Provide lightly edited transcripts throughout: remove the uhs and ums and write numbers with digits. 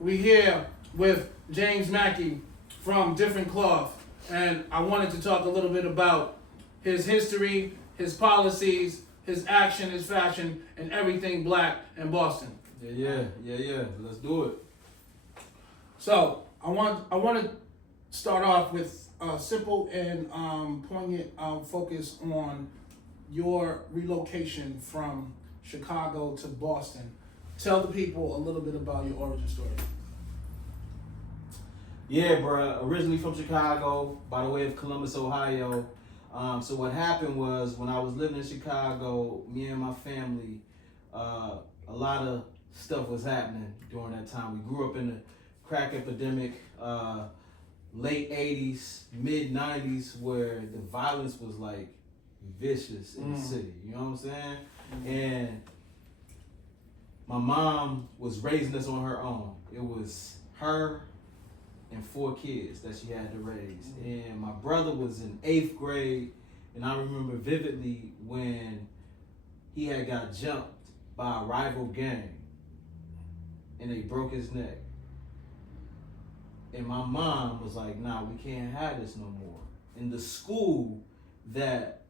We here with James Mackey from Dffrnt Kloth, and I wanted to talk a little bit about his history, his policies, his action, his fashion, and everything black in Boston. Yeah. Let's do it. So I want to start off with a simple and poignant focus on your relocation from Chicago to Boston. Tell the people a little bit about your origin story. Yeah, bro. Originally from Chicago, by the way of Columbus, Ohio. So what happened was when I was living in Chicago, me and my family, a lot of stuff was happening during that time. We grew up in the crack epidemic, late 80s, mid 90s, where the violence was like vicious in the city. You know what I'm saying? And my mom was raising us on her own. It was her and 4 kids that she had to raise. And my brother was in 8th grade, and I remember vividly when he had got jumped by a rival gang and they broke his neck. And my mom was like, nah, we can't have this no more. And the school that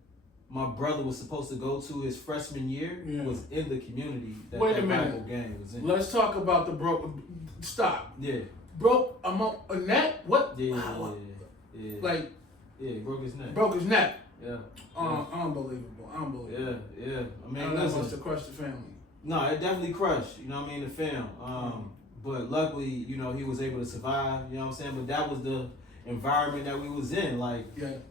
my brother was supposed to go to his freshman year was in the community that Wait a that minute. rival gang was in. Let's talk about the broken. Stop. Yeah. Broke a neck? What? Yeah. Like Yeah, he broke his neck. broke his neck. Yeah. Unbelievable. Yeah. I mean, That listen. must have crushed the family. No, it definitely crushed, you know what I mean, the film. But luckily, you know, he was able to survive, you know what I'm saying? But that was the environment that we was in. Like,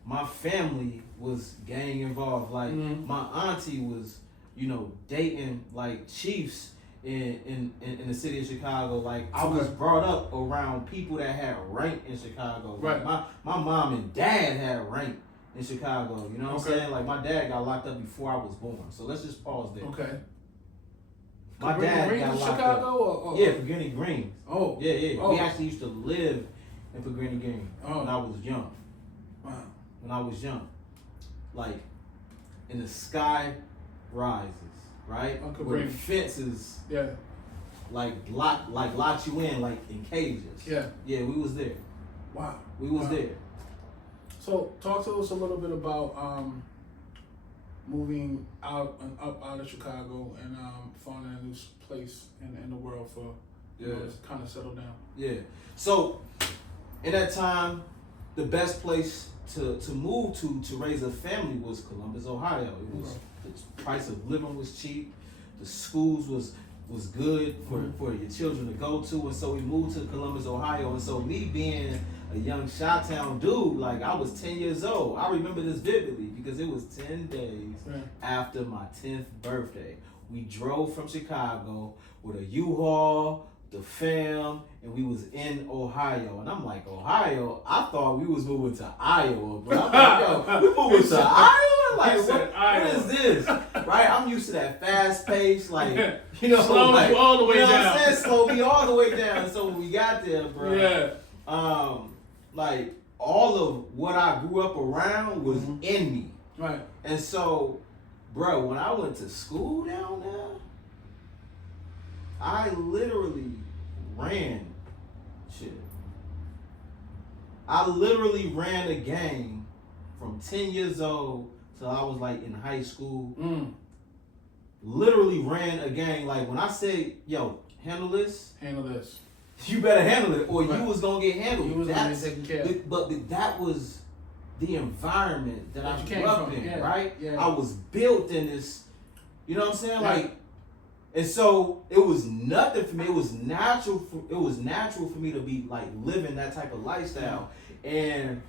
my family was gang involved. Like, my auntie was, you know, dating, like, chiefs in the city of Chicago. Like, I was brought up around people that had rank in Chicago. Right. Like, my mom and dad had rank in Chicago, you know what I'm saying? Like, my dad got locked up before I was born. So let's just pause there. Okay. My dad Greens got in locked Chicago up. or Yeah, Pagani Greens. Oh. Yeah. Oh. We actually used to live in Pagani Greens Oh. when I was young. Wow. When I was young. Like, in the sky rises, right? Uncle Where the Green. fences Yeah. like lock you in like in cages. Yeah. Yeah, we was there. Wow. We was Wow. there. So talk to us a little bit about moving out and up out of Chicago and finding a new place in the world for you know, to kind of settle down. Yeah. So in that time, the best place to move to raise a family was Columbus, Ohio. It was the price of living was cheap, the schools was good for your children to go to, and so we moved to Columbus, Ohio. And so me being a young Chi-Town dude, like I was 10 years old. I remember this vividly because it was 10 days after my 10th birthday. We drove from Chicago with a U-Haul, the fam, and we was in Ohio. And I'm like, Ohio? I thought we was moving to Iowa, but I'm like, yo, we moving to Iowa? Like, what is this? Right? I'm used to that fast pace, like, you know, slow like, you all the way you know down. what I'm saying? Slow me all the way down. So when we got there, bro, like all of what I grew up around was in me. Right. And so, bro, when I went to school down there, I literally ran shit. I literally ran a gang from 10 years old till I was like in high school. Literally ran a gang. Like when I say, yo, handle this, you better handle it or you was gonna get handled. You was gonna get taken care of. But that was the environment that I grew up in, right? Yeah. I was built in this, you know what I'm saying? Right. Like, and so it was nothing for me. It was natural for me to be like living that type of lifestyle. And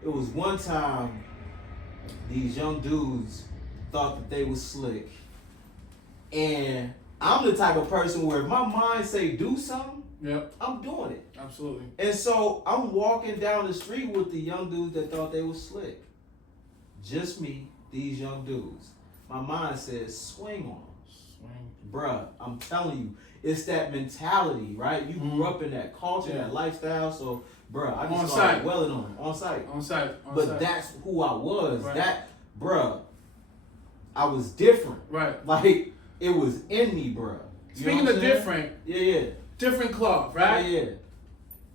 it was one time these young dudes thought that they was slick. And I'm the type of person where if my mind say do something, I'm doing it. Absolutely. And so I'm walking down the street with the young dudes that thought they was slick. Just me, these young dudes. My mind says, swing on them. Bruh, I'm telling you, it's that mentality, right? You grew up in that culture, that lifestyle. So, bruh, I just started welling on them. On sight. But that's who I was. Right. Bruh, I was different. Right. Like, it was in me, bruh. Speaking of different, Dffrnt Kloth, right? Yeah.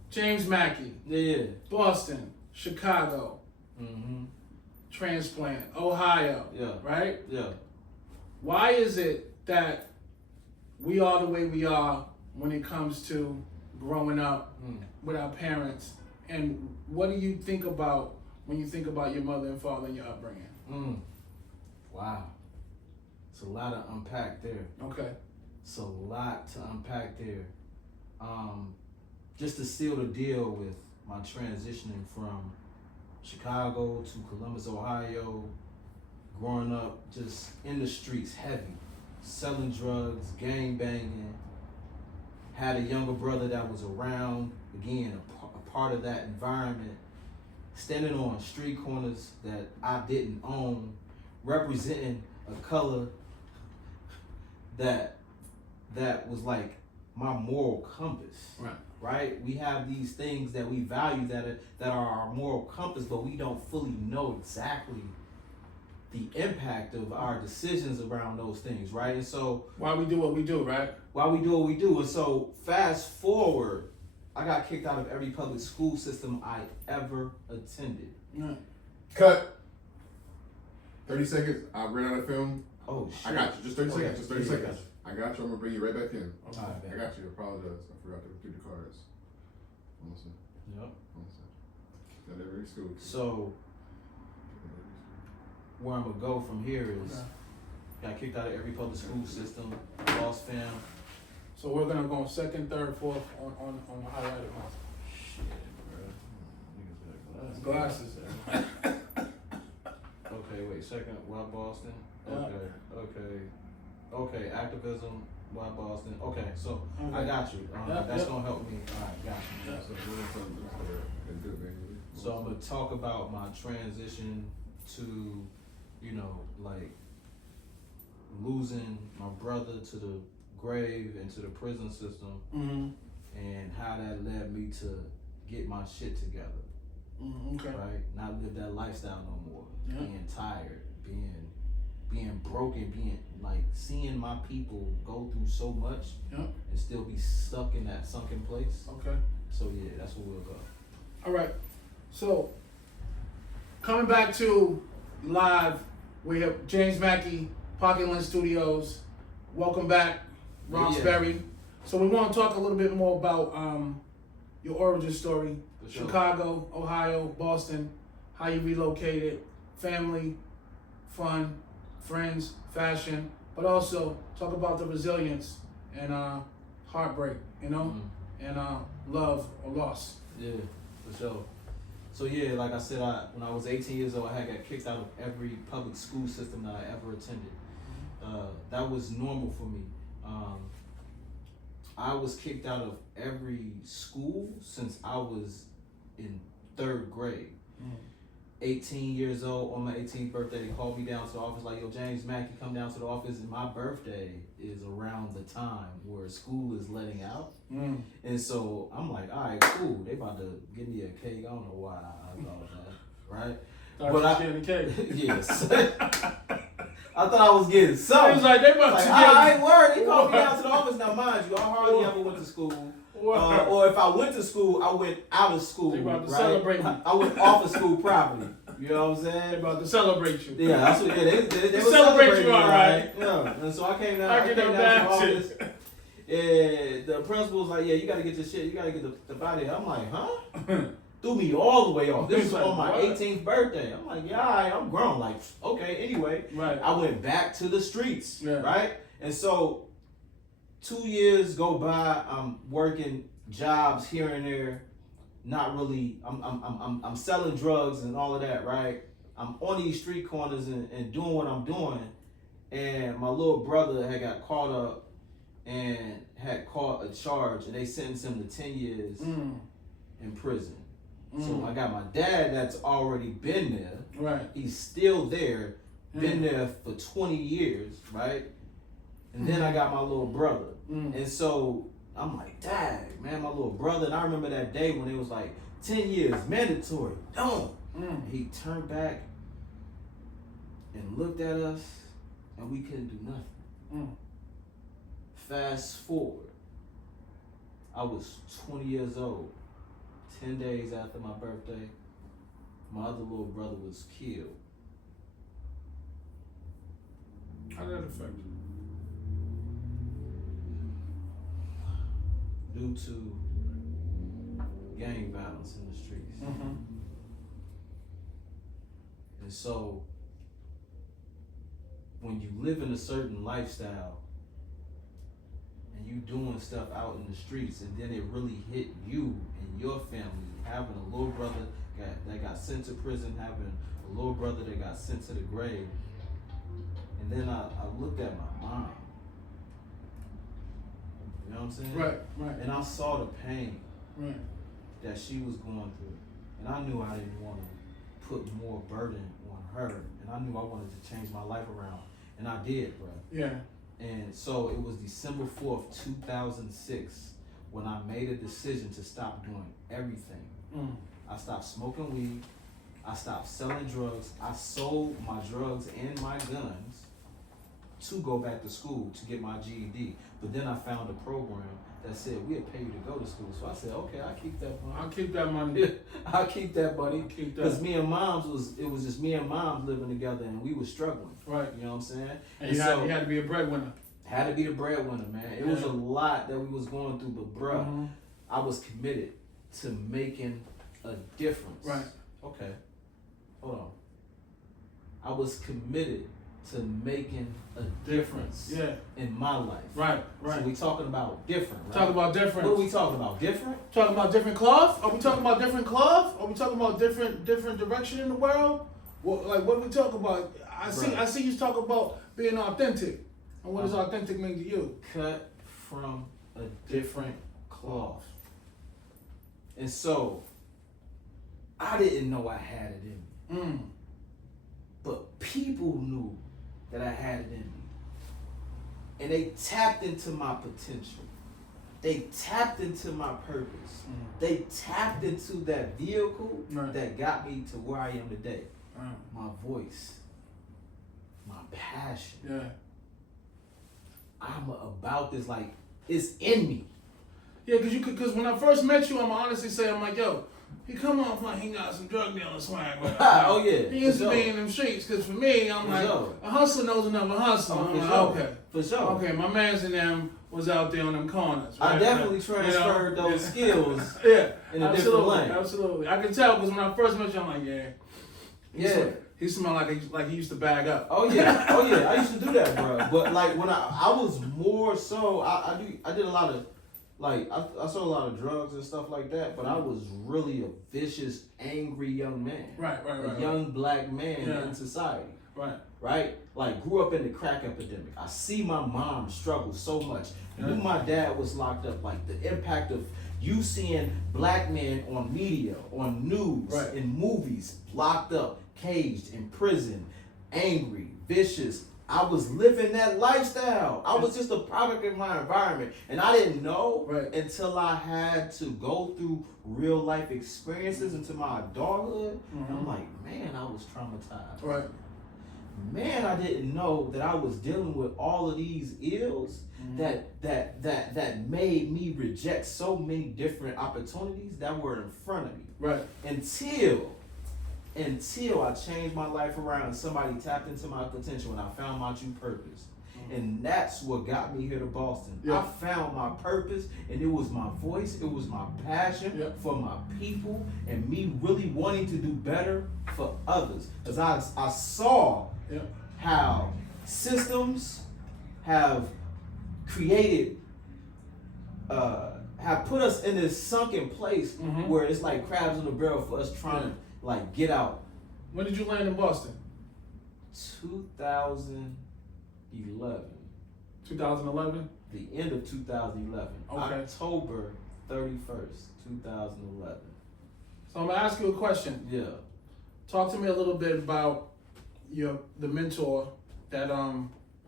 James Mackey. Yeah. Boston, Chicago, transplant, Ohio, Yeah. right? Yeah. Why is it that we are the way we are when it comes to growing up with our parents? And what do you think about when you think about your mother and father and your upbringing? Wow. It's a lot to unpack there. Okay. It's a lot to unpack there. Just to seal the deal with my transitioning from Chicago to Columbus, Ohio, growing up just in the streets heavy, selling drugs, gang banging, had a younger brother that was around, again, a part of that environment, standing on street corners that I didn't own, representing a color that was like my moral compass. Right? We have these things that we value that are our moral compass, but we don't fully know exactly the impact of our decisions around those things, right? And so why we do what we do, right? Why we do what we do. And so fast forward, I got kicked out of every public school system I ever attended. Cut. 30 seconds. I ran out of film. Oh shit. I got you. Just 30 Okay. seconds. Just 30 Yeah, seconds. I got you. I'm gonna bring you right back in. Okay. I got you. I apologize. I forgot to do the cards. Listen. Yep. Listen. Got every school. So where I'm gonna go from here is got kicked out of every public school system, lost fam. So we're gonna go second, third, fourth on the highlighted ones. Shit, bro. Niggas got Glasses. Okay, wait, second, why Boston? Okay, activism, why Boston? Okay, so I got you. That's gonna help me. Alright, got you. So I'm gonna talk about my transition to, like losing my brother to the grave and to the prison system, and how that led me to get my shit together. Okay. Right? Not live that lifestyle no more. Being tired, being broken, being like seeing my people go through so much and still be stuck in that sunken place. Okay. So yeah, that's where we'll go. All right. So coming back to live, we have James Mackey, Pocket Lint Studios. Welcome back, Roxbury. So we want to talk a little bit more about your origin story. Sure. Chicago, Ohio, Boston, how you relocated, family, fun, friends, fashion, but also talk about the resilience and heartbreak, and love or loss. Yeah, for sure. So yeah, like I said, when I was 18 years old, I had got kicked out of every public school system that I ever attended. That was normal for me. I was kicked out of every school since I was in 3rd grade. 18 years old, on my 18th birthday, they called me down to the office like, yo, James Mackey, come down to the office, and my birthday is around the time where school is letting out. And so I'm like, all right, cool. They about to give me a cake. I don't know why I thought that, right? But I getting the cake. Yes. I thought I was getting something. It was like, they about to all right, word. They called me down to the office. Now, mind you, I hardly ever went to school. Or if I went to school, I went out of school. They about to right? celebrate me. I went off of school property. You know what I'm saying? They about to celebrate you. Yeah, that's what. Yeah, they They were celebrate celebrating you, all right. Yeah, and so I came down. I I get came them down to the back. office. And the principal was like, "Yeah, you gotta get your shit. You gotta get the body." I'm like, "Huh?" Threw me all the way off. This was on my 18th birthday. I'm like, "Yeah, all right, I'm grown." Like, okay, anyway. Right. I went back to the streets. Yeah. Right. And so 2 years go by. I'm working jobs here and there. Not really. I'm selling drugs and all of that. Right. I'm on these street corners and doing what I'm doing. And my little brother had got caught up and had caught a charge, and they sentenced him to 10 years in prison. So I got my dad that's already been there. Right. He's still there, been there for 20 years, right? And then I got my little brother. And so I'm like, dang, man, my little brother. And I remember that day when it was like 10 years, mandatory, don't. He turned back and looked at us, and we couldn't do nothing. Fast forward, I was 20 years old. 10 days after my birthday, my other little brother was killed. How did that affect you? Due to gang violence in the streets. Mm-hmm. And so, when you live in a certain lifestyle and you doing stuff out in the streets, and then it really hit you and your family, having a little brother that got sent to prison, having a little brother that got sent to the grave. And then I looked at my mom. You know what I'm saying? Right. And I saw the pain Right. that she was going through. And I knew I didn't want to put more burden on her. And I knew I wanted to change my life around. And I did, bro. Yeah. And so it was December 4th, 2006, when I made a decision to stop doing everything. I stopped smoking weed. I stopped selling drugs. I sold my drugs and my guns to go back to school to get my GED. But then I found a program that said we'll pay you to go to school. So I said, okay, I'll keep that money. I'll keep that money. I'll keep that money. Keep that. Because it was just me and moms living together, and we were struggling. Right. You know what I'm saying? And you had to be a breadwinner. Had to be the breadwinner, man. It was a lot that we was going through, but bruh, I was committed to making a difference. Right. Okay. Hold on. I was committed to making a difference in my life. Right. So we talking about different, right? Talk about different. What are we talking about? Different? Talking about different cloth? Are we talking about different cloth? Are we talking about different direction in the world? What we talking about? I see you talk about being authentic. And what does authentic mean to you? Cut from a different cloth. And so, I didn't know I had it in me. But people knew that I had it in me. And they tapped into my potential. They tapped into my purpose. They tapped into that vehicle that got me to where I am today. My voice, my passion. Yeah. I'm about this, like, it's in me. Yeah, because when I first met you, I'm honestly say, I'm like, yo, he come off like he got some drug dealer swag. Oh yeah. He used to be in them streets. Because for me, I'm like, a hustler knows another hustler. I'm like, okay. For sure. Okay, my mans and them was out there on them corners. Right? I definitely transferred those skills in a different lane. Absolutely. I can tell because when I first met you, I'm like, he smelled like he used to bag up. Oh yeah. I used to do that, bro. But like when I was more so, I did a lot of, like, I sold a lot of drugs and stuff like that, but I was really a vicious, angry young man. Right. A young black man in society. Right? Like, grew up in the crack epidemic. I see my mom struggle so much. Knew my dad was locked up. Like, the impact of you seeing black men on media, on news, in movies, locked up, caged, in prison, angry, vicious. I was living that lifestyle. I was just a product of my environment. And I didn't know until I had to go through real life experiences into my adulthood. And I'm like, man, I was traumatized. Right. Man, I didn't know that I was dealing with all of these ills that made me reject so many different opportunities that were in front of me. Right. Until I changed my life around and somebody tapped into my potential and I found my true purpose. And that's what got me here to Boston. I found my purpose, and it was my voice, it was my passion for my people, and me really wanting to do better for others. Because I saw how systems have created, have put us in this sunken place where it's like crabs in a barrel for us trying to like get out. When did you land in Boston? 2011. 2011? The end of 2011. Okay. October 31st, 2011. So I'm gonna ask you a question. Yeah. Talk to me a little bit about the mentor that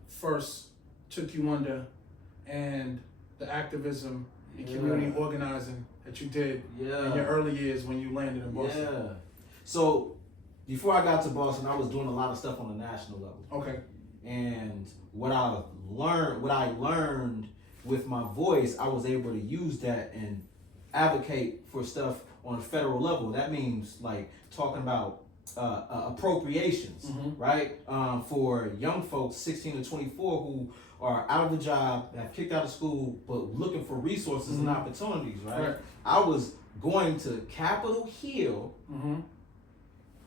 first took you under, and the activism and community organizing that you did in your early years when you landed in Boston. Yeah. So before I got to Boston, I was doing a lot of stuff on the national level. Okay. And what I learned with my voice, I was able to use that and advocate for stuff on a federal level. That means like talking about appropriations, right? For young folks 16 to 24 who are out of the job, have kicked out of school, but looking for resources and opportunities, right? I was going to Capitol Hill,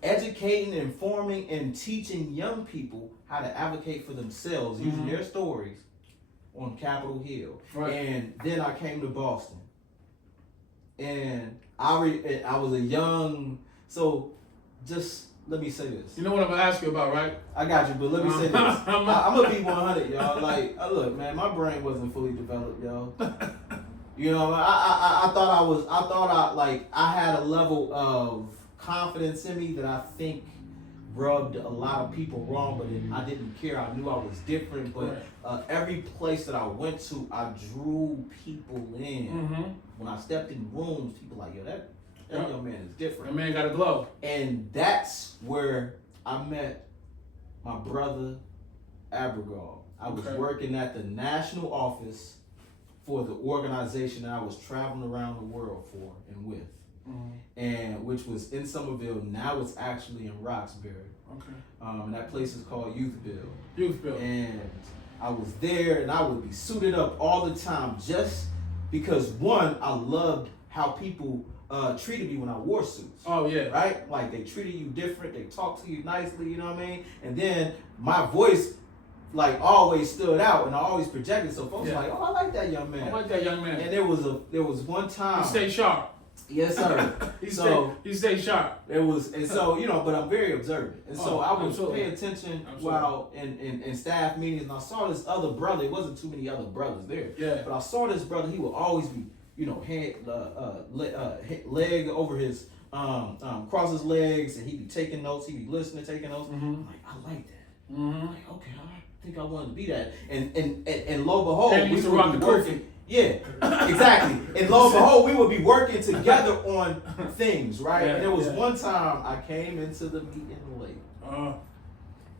educating, informing, and teaching young people how to advocate for themselves using their stories on Capitol Hill. And then I came to Boston, and I was a young, so just let me say this. You know what I'm gonna ask you about, right? I got you, but let me say this. I'm gonna be 100, y'all. Like, look, man, my brain wasn't fully developed, y'all. You know, I thought I had a level of confidence in me that I think rubbed a lot of people wrong, but I didn't care. I knew I was different, but every place that I went to, I drew people in. When I stepped in rooms, people like, yo, that young man is different. That man got a glow. And that's where I met my brother, Abergal. I was working at the national office for the organization that I was traveling around the world for and with. And which was in Somerville. Now it's actually in Roxbury. And that place is called Youthville. And I was there, and I would be suited up all the time, just because one, I loved how people treated me when I wore suits. Oh yeah. Right? Like they treated you different. They talked to you nicely. You know what I mean? And then my voice, like, always stood out, and I always projected. So folks were like, "Oh, I like that young man." I like that young man. And there was one time. He stayed sharp. Yes, sir. He stayed sharp. It was, and so, you know, but I'm very observant, and so I would pay attention while in staff meetings, and I saw this other brother. It wasn't too many other brothers there, but I saw this brother. He would always be, you know, leg over his cross his legs, and he'd be taking notes. He'd be listening, taking notes. I'm like, I like that. I'm like, okay, I think I wanted to be that. And lo and behold, and we would be working. Yeah, exactly. And lo and behold, we would be working together on things, right? And there was one time I came into the meeting late.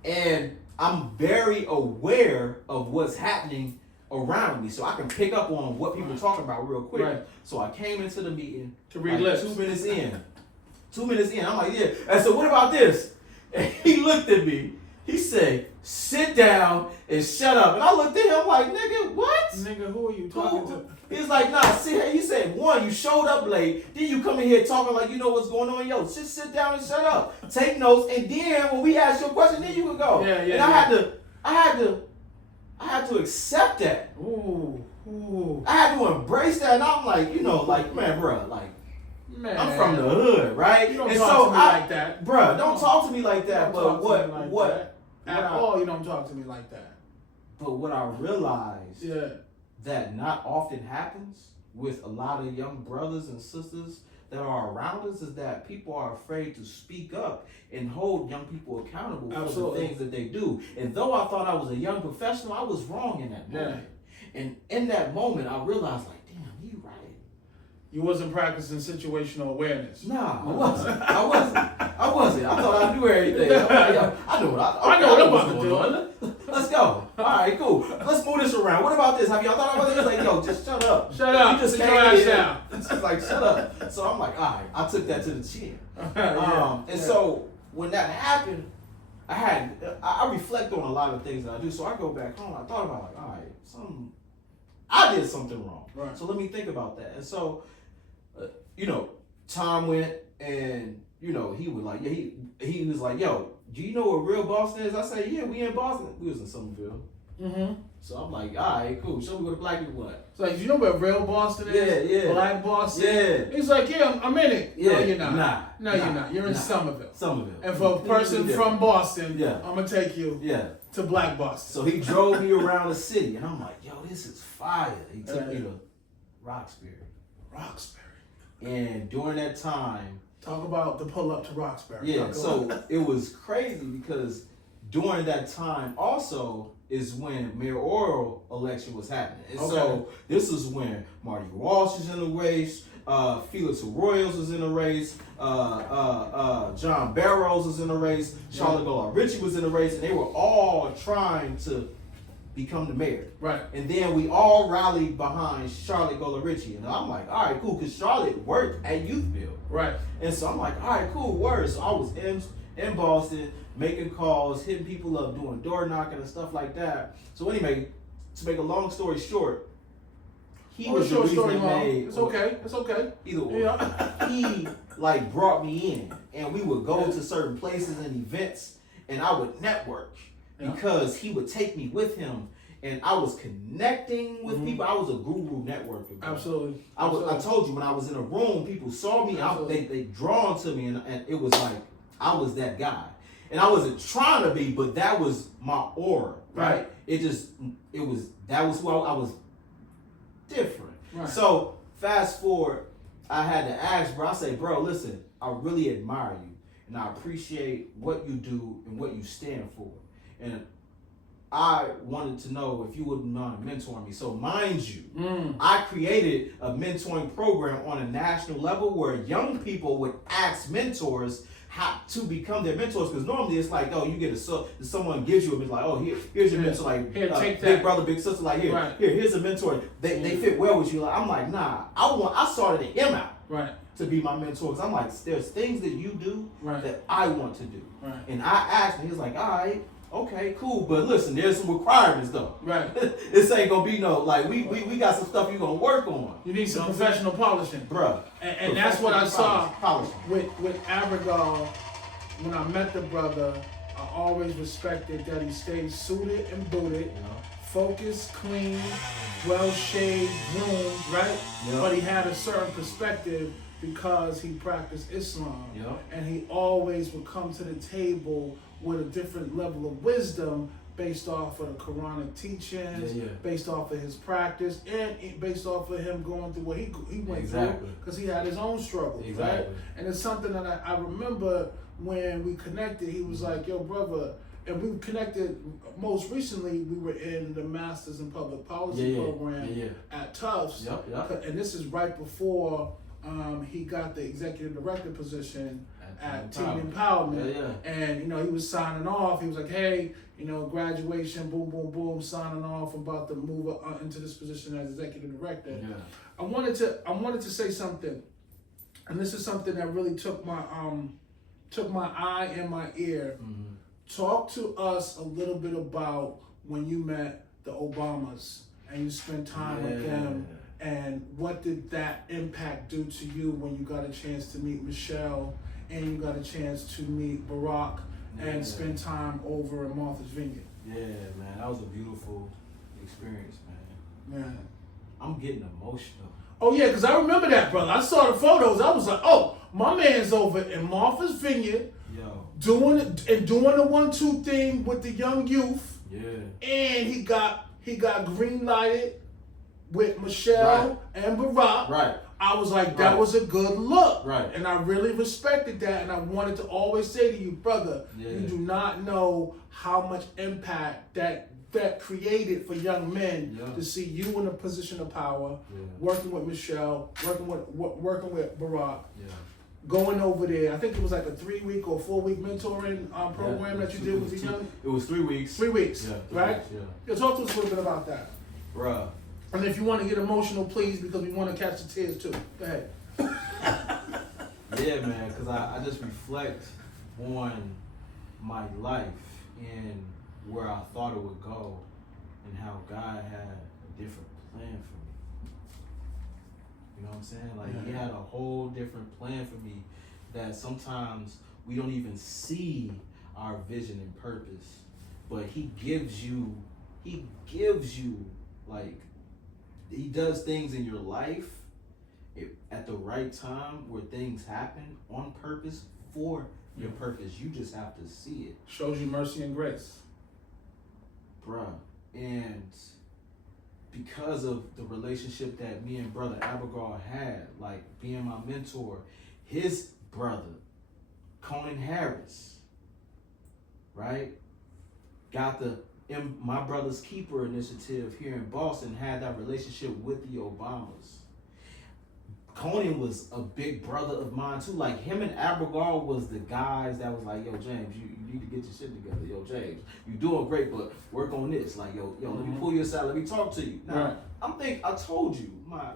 And I'm very aware of what's happening around me, so I can pick up on what people are talking about real quick. So I came into the meeting to read lips. 2 minutes in. 2 minutes in, I'm like, yeah. And so what about this? And he looked at me. He said, "Sit down and shut up." And I looked at him like, "Nigga, what? Nigga, who are you talking to?" He's like, "Nah, sit here." He said, "One, you showed up late. Then you come in here talking like you know what's going on. Yo, just sit down and shut up. Take notes, and then when we ask you a question, then you can go." And I had to accept that. I had to embrace that, and I'm like, you know, like, man, bro, like, man, I'm from the hood, right? You don't talk to me like that, bro. Don't talk to me like that. But what? At all, you don't talk to me like that. But what I realized that not often happens with a lot of young brothers and sisters that are around us is that people are afraid to speak up and hold young people accountable for the things that they do. And though I thought I was a young professional, I was wrong in that moment. And in that moment, I realized, like, damn, you right. You wasn't practicing situational awareness. Nah, I wasn't. I thought I knew everything. I know what I'm about to do. Let's go. All right, cool. Let's move this around. What about this? Have y'all thought about this? Like, yo, just shut up. Shut up. You just Sit came your ass in. down. It's just like, shut up. So I'm like, all right. I took that to the chin. So when that happened, I reflect on a lot of things that I do. So I go back home. I thought about, like, all right, I did something wrong. Right. So let me think about that. And so, you know, time went, and you know, he was like, he was like, yo, do you know what real Boston is? I say, yeah, we in Boston. We was in Somerville. So I'm like, all right, cool. Show me what the black people want. It's like, you know where real Boston is? Yeah. Black Boston? Yeah. He's like, yeah, I'm in it. Yeah. No, you're not. Nah. You're not. You're in Somerville. Somerville. And for a person from Boston, I'm going to take you to Black Boston. So he drove me around the city, and I'm like, yo, this is fire. He took me to Roxbury. And during that time, talk about the pull up to Roxbury. Yeah, so it was crazy because during that time also is when mayoral election was happening. And so this is when Marty Walsh is in the race, Felix Arroyos was in the race, John Barrows was in the race, Charlotte Golar Ritchie was in the race, and they were all trying to become the mayor. Right. And then we all rallied behind Charlotte Golarici. And I'm like, all right, cool, because Charlotte worked at Youthville. Right. And so I'm like, all right, cool, word. So I was in Boston, making calls, hitting people up, doing door knocking and stuff like that. So anyway, to make a long story short, he was the reason that made. It's okay. It's okay. Either way, Yeah. he like brought me in, and we would go to certain places and events, and I would network because he would take me with him, and I was connecting with people. I was a guru networker. Bro. Absolutely. I told you when I was in a room, people saw me. They drawn to me, and it was like I was that guy, and I wasn't trying to be, but that was my aura, right? That was who I was. Different. Right. So fast forward, I had to ask, bro. I say, bro, listen, I really admire you, and I appreciate what you do and what you stand for, and I wanted to know if you wouldn't mind mentoring me. So mind you, I created a mentoring program on a national level where young people would ask mentors how to become their mentors, because normally it's like, oh, you get someone gives you a mentor, like, oh, here's your mentor, like here, take big that. brother, big sister, like here's a mentor. They fit well with you. Like, I'm like, nah, I started him out to be my mentor, because I'm like, there's things that you do that I want to do, and I asked him, he was like, all right. Okay, cool, but listen, there's some requirements though. Right. This ain't gonna be no, like, we got some stuff you gonna work on. You need some professional polishing. Bruh. And that's what I saw polishing. with Abigail. When I met the brother, I always respected that he stayed suited and booted, focused, clean, well-shaved, groomed, right? But he had a certain perspective because he practiced Islam. And he always would come to the table with a different level of wisdom based off of the Quranic teachings, based off of his practice, and based off of him going through what he went through, because he had his own struggles, right? And it's something that I remember when we connected, he was like, yo, brother, and we connected most recently, we were in the Masters in Public Policy program at Tufts, and this is right before he got the executive director position at Team Empowerment. And, he was signing off. He was like, hey, graduation, boom, boom, boom, signing off. I'm about to move into this position as executive director. I wanted to say something, and this is something that really took my eye and my ear. Talk to us a little bit about when you met the Obamas and you spent time with them. And what did that impact do to you when you got a chance to meet Michelle and you got a chance to meet Barack and spend time over in Martha's Vineyard? Yeah, man, that was a beautiful experience, man. I'm getting emotional. Oh yeah, because I remember that, brother. I saw the photos. I was like, oh, my man's over in Martha's Vineyard doing the 1-2 thing with the young youth. And he got green lighted with Michelle and Barack. I was like, that was a good look. And I really respected that. And I wanted to always say to you, brother, you do not know how much impact that created for young men to see you in a position of power, working with Michelle, working with Barack, going over there. I think it was like a 3-week or 4-week mentoring program that you did with the young. It was 3 weeks. 3 weeks, right? Talk to us a little bit about that. Bruh. And if you want to get emotional, please, because we want to catch the tears too. Go ahead. Yeah, man, because I just reflect on my life and where I thought it would go and how God had a different plan for me. You know what I'm saying? Like, he had a whole different plan for me that sometimes we don't even see our vision and purpose, but he gives you, like, he does things in your life at the right time where things happen on purpose for your purpose. You just have to see it. Shows you mercy and grace. Bruh. And because of the relationship that me and brother Abigail had, like being my mentor, his brother, Conan Harris, right, got the My Brother's Keeper initiative here in Boston, had that relationship with the Obamas. Conan was a big brother of mine too. Like him and Abigail was the guys that was like, yo, James, you need to get your shit together. Yo, James, you doing great, but work on this. Like, yo, let me pull you aside. Let me talk to you. Now, I told you, my.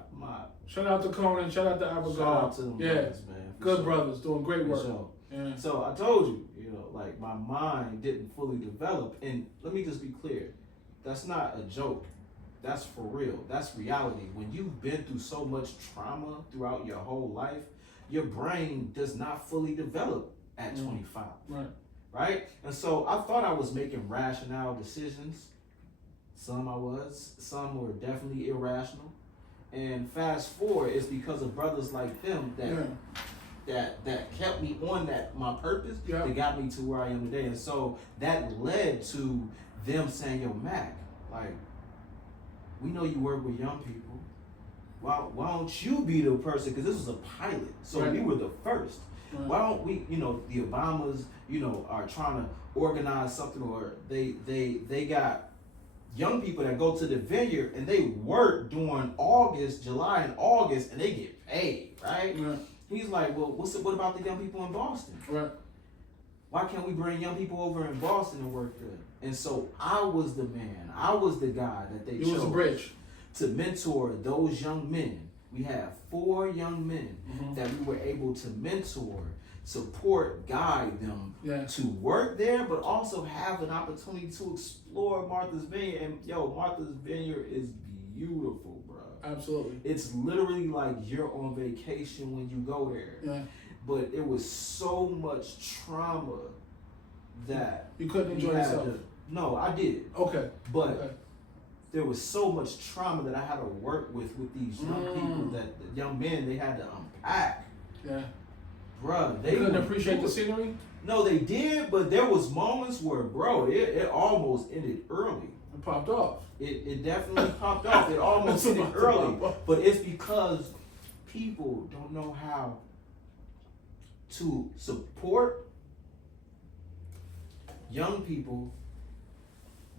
Shout out to Conan. Shout out to Abigail. Shout out to them brothers, man. Good brothers doing great work. Sure. Yeah. So I told you, like my mind didn't fully develop. And let me just be clear, that's not a joke. That's for real. That's reality. When you've been through so much trauma throughout your whole life, your brain does not fully develop at 25. Right? And so I thought I was making rational decisions. Some I was. Some were definitely irrational. And fast forward, it's because of brothers like them that kept me on my purpose, that got me to where I am today. And so that led to them saying, yo, Mac, like, we know you work with young people. Why don't you be the person? Because this was a pilot, so we were the first. Why don't we, the Obamas, are trying to organize something, or they got young people that go to the vineyard and they work during July and August, and they get paid, right? He's like, well, what about the young people in Boston? Why can't we bring young people over in Boston and work good? And so I was the man. I was the guy that they chose was a bridge to mentor those young men. We have 4 young men that we were able to mentor, support, guide them to work there, but also have an opportunity to explore Martha's Vineyard. And Martha's Vineyard is beautiful, bro. Absolutely. It's literally like you're on vacation when you go there. But it was so much trauma that you couldn't enjoy yourself. No, I did. Okay. But there was so much trauma that I had to work with these young people, that the young men, they had to unpack. Bruh, they couldn't appreciate the scenery? No, they did, but there was moments where, bro, it almost ended early. It popped off. It definitely popped off. It almost ended early. But it's because people don't know how to support young people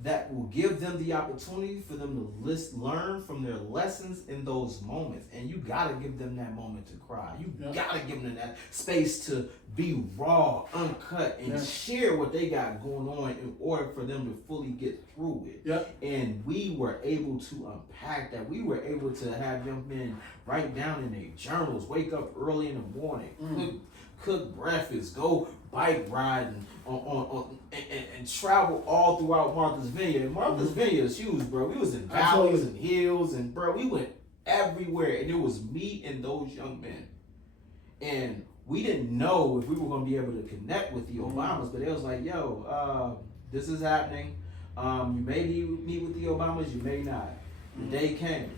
that will give them the opportunity for them to learn from their lessons in those moments. And you gotta give them that moment to cry. You gotta give them that space to be raw, uncut, and share what they got going on in order for them to fully get through it. And we were able to unpack that. We were able to have young men write down in their journals, wake up early in the morning, cook breakfast, go bike riding and travel all throughout Martha's Vineyard. And Martha's Vineyard is huge, bro. We was in valleys and hills, and bro, we went everywhere, and it was me and those young men. And we didn't know if we were gonna be able to connect with the Obamas, but it was like, yo, this is happening. You may meet with the Obamas, you may not. The day came.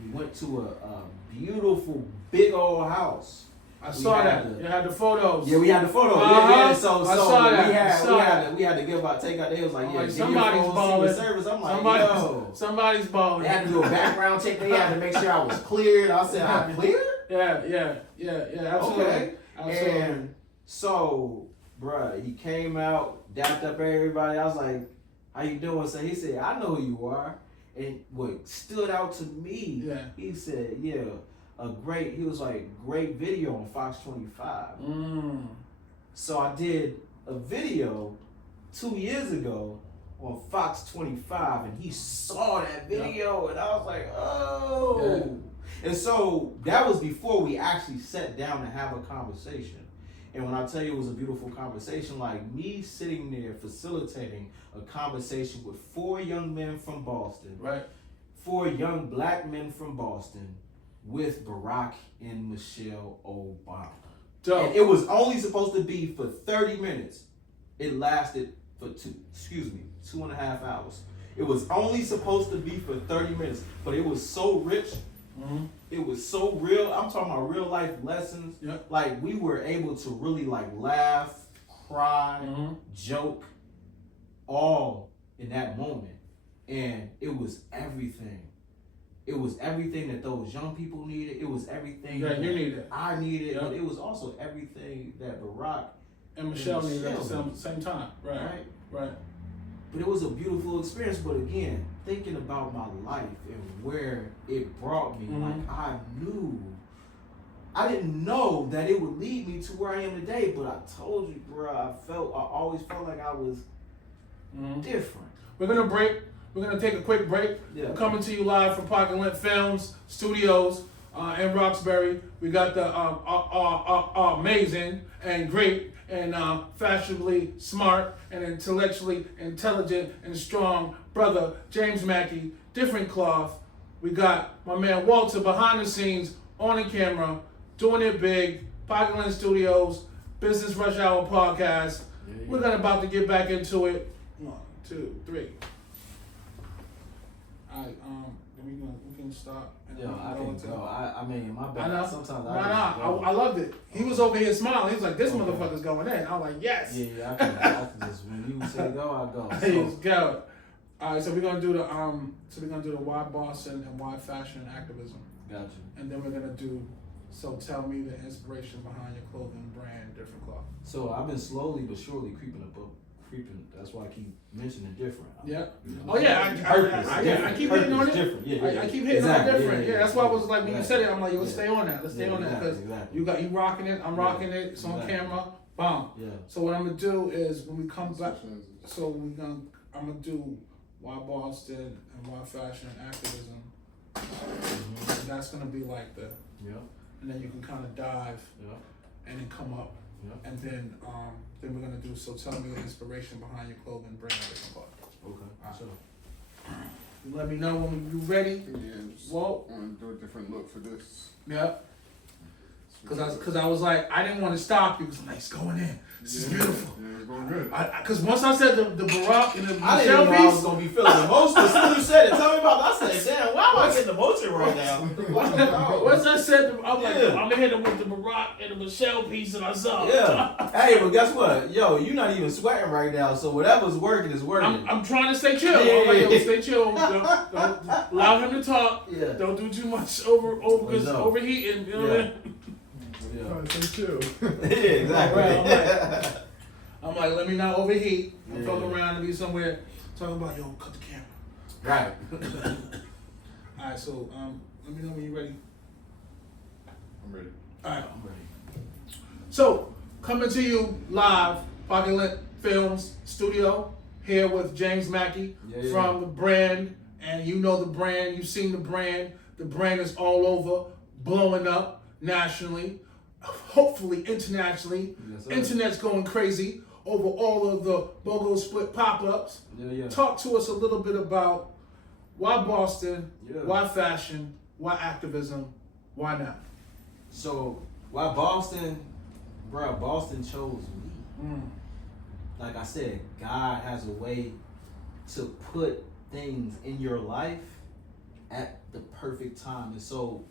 We went to a beautiful, big old house. I saw that. You had the photos. Yeah, we had the photos. I So saw that. we had to take out. They was like, yeah, somebody's balling. Service. I'm like, somebody's balling. They had to do a background check. They had to make sure I was cleared. I said, I'm cleared? Yeah, absolutely. Okay. And so, bruh, he came out, dapped up everybody. I was like, how you doing? So he said, I know who you are. And what stood out to me, he said, he was like, great video on Fox 25. So I did a video 2 years ago on Fox 25, and he saw that video, and I was like, oh. And so that was before we actually sat down to have a conversation. And when I tell you it was a beautiful conversation, like me sitting there facilitating a conversation with 4 young men from Boston, 4 young black men from Boston, with Barack and Michelle Obama. And it was only supposed to be for 30 minutes. It lasted for 2.5 hours. It was only supposed to be for 30 minutes, but it was so rich. It was so real. I'm talking about real life lessons. Like we were able to really like laugh, cry, joke, all in that moment. And it was everything. It was everything that those young people needed. It was everything that you needed. I needed, but it was also everything that Barack and Michelle needed at the same time. Right. But it was a beautiful experience. But again, thinking about my life and where it brought me, like I knew I didn't know that it would lead me to where I am today. But I told you, bro, I always felt like I was different. We're gonna break. We're gonna take a quick break. Yeah. We're coming to you live from Park and Lint Films Studios in Roxbury. We got the amazing and great and fashionably smart and intellectually intelligent and strong brother James Mackey, Dffrnt Kloth. We got my man Walter behind the scenes, on the camera, doing it big. Park and Lint Studios, Business Rush Hour podcast. Yeah. We're about to get back into it. 1, 2, 3. All right, we can stop. And Yo, I can go. I mean, my bad. I know. Sometimes I loved it. He was over here smiling. He was like, "This Okay. motherfucker's going in." I was like, "Yes." Yeah, I can just when you say go, I go. Let's go. All right, so we're gonna do the why Boston and why fashion and activism, Got you. and then we're gonna do. So tell me the inspiration behind your clothing brand, Dffrnt Kloth. So I've been slowly but surely creeping. That's why I keep mentioning different. Yeah. You know, Oh yeah, I keep hitting on it. Different. Yeah, I keep hitting on it different. Yeah, that's why I was like when you said it, I'm like, yo, let's Yeah. stay on that. Let's stay on that because you rocking it. I'm rocking it. It's on camera. Bomb. Yeah. So what I'm gonna do is when we come back, I'm gonna do why Boston and why fashion and activism. And that's gonna be like Yeah. and then you can kind of dive and then come up, and then we're gonna do. So tell me the inspiration behind your clothing brand, Dffrnt Kloth. Okay. Alright. So You let me know when you're ready. Yeah, just Walt. want to do a different look for this. Yeah. Cause I was like, I didn't want to stop you because I'm like, it's going in. This is beautiful. Yeah, it's going good. Cause once I said the Barack and the I didn't Michelle know I was piece, gonna be feeling emotional. As soon as you said it, tell me about it. I said, damn, why am I getting emotional right now? once I said, I'm like, Yeah. I'm gonna hit him with the Barack and the Michelle piece, and I saw. Yeah. Hey, but guess what? Yo, you're not even sweating right now, so whatever's working is working. I'm trying to stay chill. Yeah. I'm like, yo, stay chill. Don't allow him to talk. Yeah. Don't do too much because No. overheating. You know what I mean? Yeah. Stay chill. Yeah, exactly. Right, I'm like, let me not overheat. I'm Yeah. talking around and be somewhere talking about, yo, cut the camera. Right. All right, so let me know when you're ready. I'm ready. All right. I'm ready. So coming to you live, Park and Lint Films Studio, here with James Mackey Yeah. from the brand, and you know the brand. You've seen the brand. The brand is all over, blowing up nationally, hopefully internationally. Yes, sir. Internet's going crazy over all of the BOGO split pop-ups. Yeah. Talk to us a little bit about why Boston, Yeah. why fashion, why activism, why now? So why Boston, bro? Boston chose me. Like I said, God has a way to put things in your life at the perfect time. And so,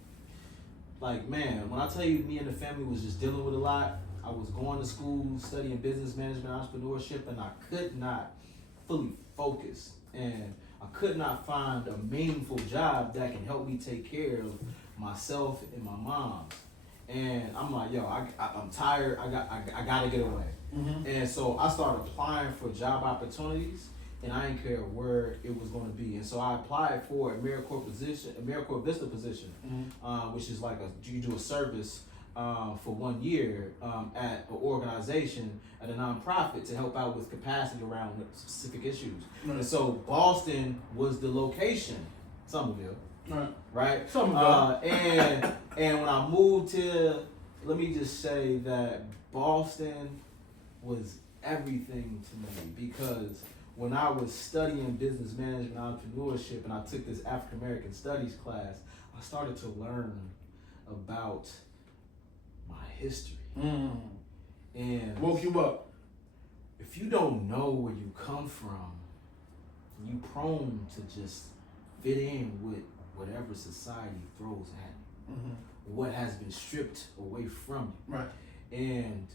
like, man, when I tell you me and the family was just dealing with a lot, I was going to school, studying business management, entrepreneurship, and I could not fully focus. And I could not find a meaningful job that can help me take care of myself and my mom. And I'm like, yo, I'm tired. I gotta get away. And so I started applying for job opportunities, and I didn't care where it was going to be. And so I applied for a AmeriCorps Vista position, which is like you do a service for 1 year at an organization, at a nonprofit, to help out with capacity around specific issues. And so Boston was the location, Somerville, right? And when I moved to, let me just say that Boston was everything to me, because when I was studying business management, entrepreneurship, and I took this African American studies class, I started to learn about my history. And Woke you up. if you don't know where you come from, you prone to just fit in with whatever society throws at you. What has been stripped away from you. Right. And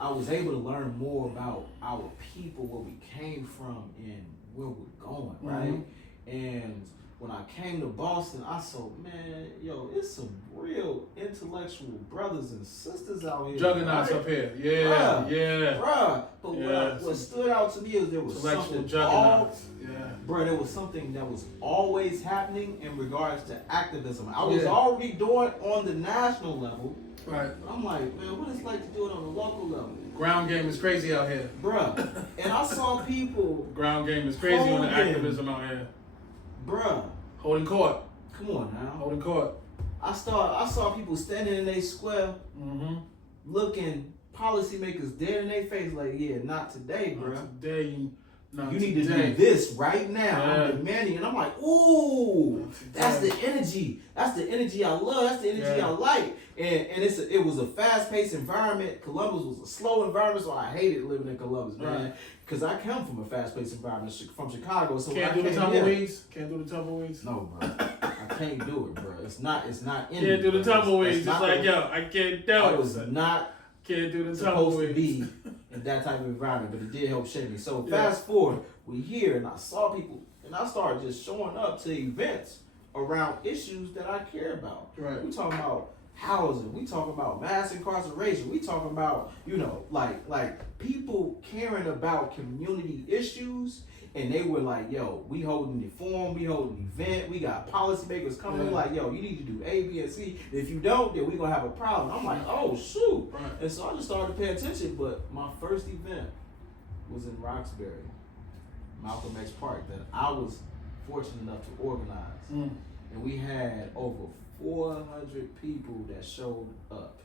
I was able to learn more about our people, where we came from, and where we're going, right? And when I came to Boston, I saw, man, yo, it's some real intellectual brothers and sisters out here. Juggernauts right? up here. Yeah. Bruh. But what stood out to me is there was Intellectual something juggernauts. bro, there was something that was always happening in regards to activism. I was Yeah. already doing it on the national level. Right. I'm like, man, what it's like to do it on the local level? Ground game is crazy out here. Bruh. And I saw people, Ground game is crazy on the Holding. activism out here. bruh, Holding court. come on now. Holding court. I saw people standing in their square Mm-hmm. looking policymakers dead in their face like, yeah, not today, bruh. Today, You need to do this right now. Yeah. I'm demanding. And I'm like, ooh, Not that's today. the energy. That's the energy I love. That's the energy Yeah. I like. And it was a fast-paced environment. Columbus was a slow environment, so I hated living in Columbus, man. Right. Because I come from a fast-paced environment from Chicago. So Can't when do I the came here, tumbleweeds. Can't do the tumbleweeds. no, bro. I can't do it, bro. It's not in Can't me, do the bro. tumbleweeds. It's It's not like, the- yo, I can't do I it. was not Can't do the supposed to tumbleweeds. be in that type of environment, but it did help shape me. So Yeah. fast forward, we here, and I saw people, and I started just showing up to events around issues that I care about. Right. We talking about housing, we talking about mass incarceration, we talking about, like people caring about community issues. And they were like, yo, we holding the forum, we holding the event, we got policymakers coming. Yeah. Like, yo, you need to do A, B, and C. If you don't, then we gonna have a problem. I'm like, oh shoot. Right. And so I just started to pay attention. But my first event was in Roxbury, Malcolm X Park, that I was fortunate enough to organize. Mm. And we had over 400 people that showed up.